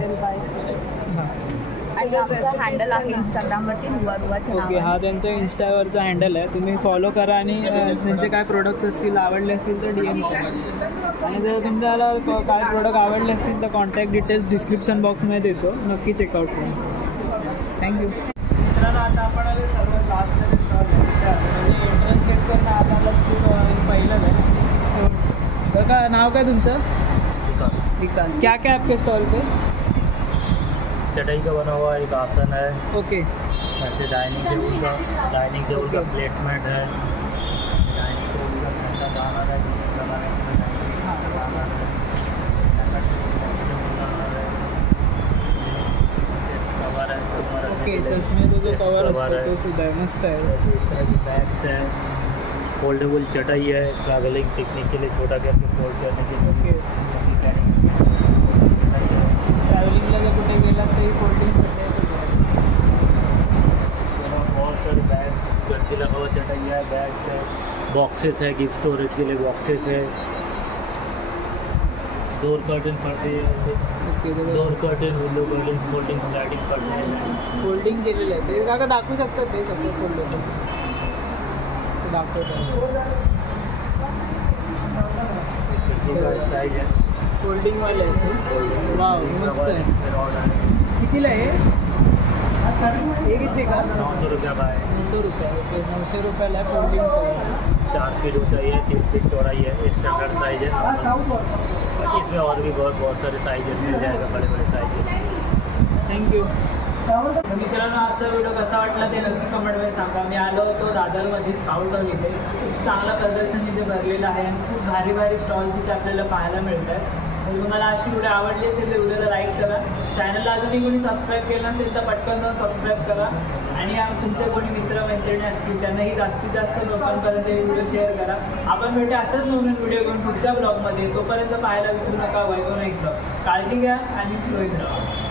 आणि आमचं हँडल आहे इंस्टाग्रामवरती रुवारुवाच्या ओके. हा त्यांचा इन्स्टावरचा हँडल आहे. तुम्ही फॉलो करा आणि त्यांचे काय प्रोडक्ट्स असतील आवडले असतील तर DM करा. आणि जर तुम्हाला काय प्रोडक्ट आवडले असतील तर कॉन्टॅक्ट डिटेल्स डिस्क्रिप्शन बॉक्समध्ये देतो. नक्की चेकआउट करा. थँक्यू. मित्रांनो आता आपण आले सर्वात लास्टमध्ये स्टॉल एंट्रन्स गेट करून आपल्याला खूप पहिलं आहे. बघा नाव काय तुमचं? विकास. क्या क्या आपके स्टॉल पे? चटाई का बना हुआ एक आसन है. ओके. ऐसे डाइनिंग टेबल का प्लेट मैट है. डाइनिंग टेबल का सेंटर बैनर है. ओके चष्मेचा जो कवर असतो तो सुद्धा आहे मस्त आहे. इस तरह की बैग्स हैं, फोल्डेबल चटाई है, ट्रैवलिंग पिकनिक के लिए छोटा करके फोल्ड करने के लिए. ट्रॅव्हलिंगला जर कुठे गेलात तरी फोल्डिंग चटई बहुत सारे बैग्स, गर्दी लगा हुआ चटाई है, बैग्स है, बॉक्सेस है, गिफ्ट स्टोरेज के लिए बॉक्सेस है, डोर कर्टन पर्दे, door curtain, window curtain, folding sliding curtain folding केलेलं आहे ते काका दाखवू शकतात ते कसं फोल्ड होतं दाखवतात. साइज है, फोल्डिंगवाले आहेत. वाव मस्त आहे. कितीला आहे हे किती का? 900 रुपये का है. 900 रुपये. ओके 900 रुपयाला फोल्डिंगचं आहे. 4 फीट ऊंचाई है, 3 फीट चौड़ाई है, एक स्टैंडर्ड साइज है. इसमें और भी बहुत सारे साइजेस मिल जाएगा, बड़े बड़े साइजेस. थँक्यू. तर मित्रांनो आजचा व्हिडिओ कसा वाटला ते नक्की कमेंटमध्ये सांगा. मी आलो होतो दादरमध्ये स्काउट हॉल इथे. खूप चांगलं प्रदर्शन इथे भरलेलं आहे आणि खूप भारी भारी स्टॉल्स इथे आपल्याला पाहायला मिळत आहेत. तर तुम्हाला आजची व्हिडिओ आवडली असेल तर व्हिडिओला लाईक करा. चॅनलला अजूनही कोणी सबस्क्राईब केलं नसेल तर पटकन जाऊन सबस्क्राईब करा आणि तुमचे कोणी मित्रमैत्रिणी असतील त्यांनाही जास्तीत जास्त लोकांपर्यंत हे व्हिडिओ शेअर करा. आपण भेटू असंच नवीन व्हिडिओ घेऊन पुढच्या ब्लॉगमध्ये. तोपर्यंत पाहायला विसरू नका वैभव नाईक ब्लॉग. काळजी घ्या आणि सुरळीत राहा.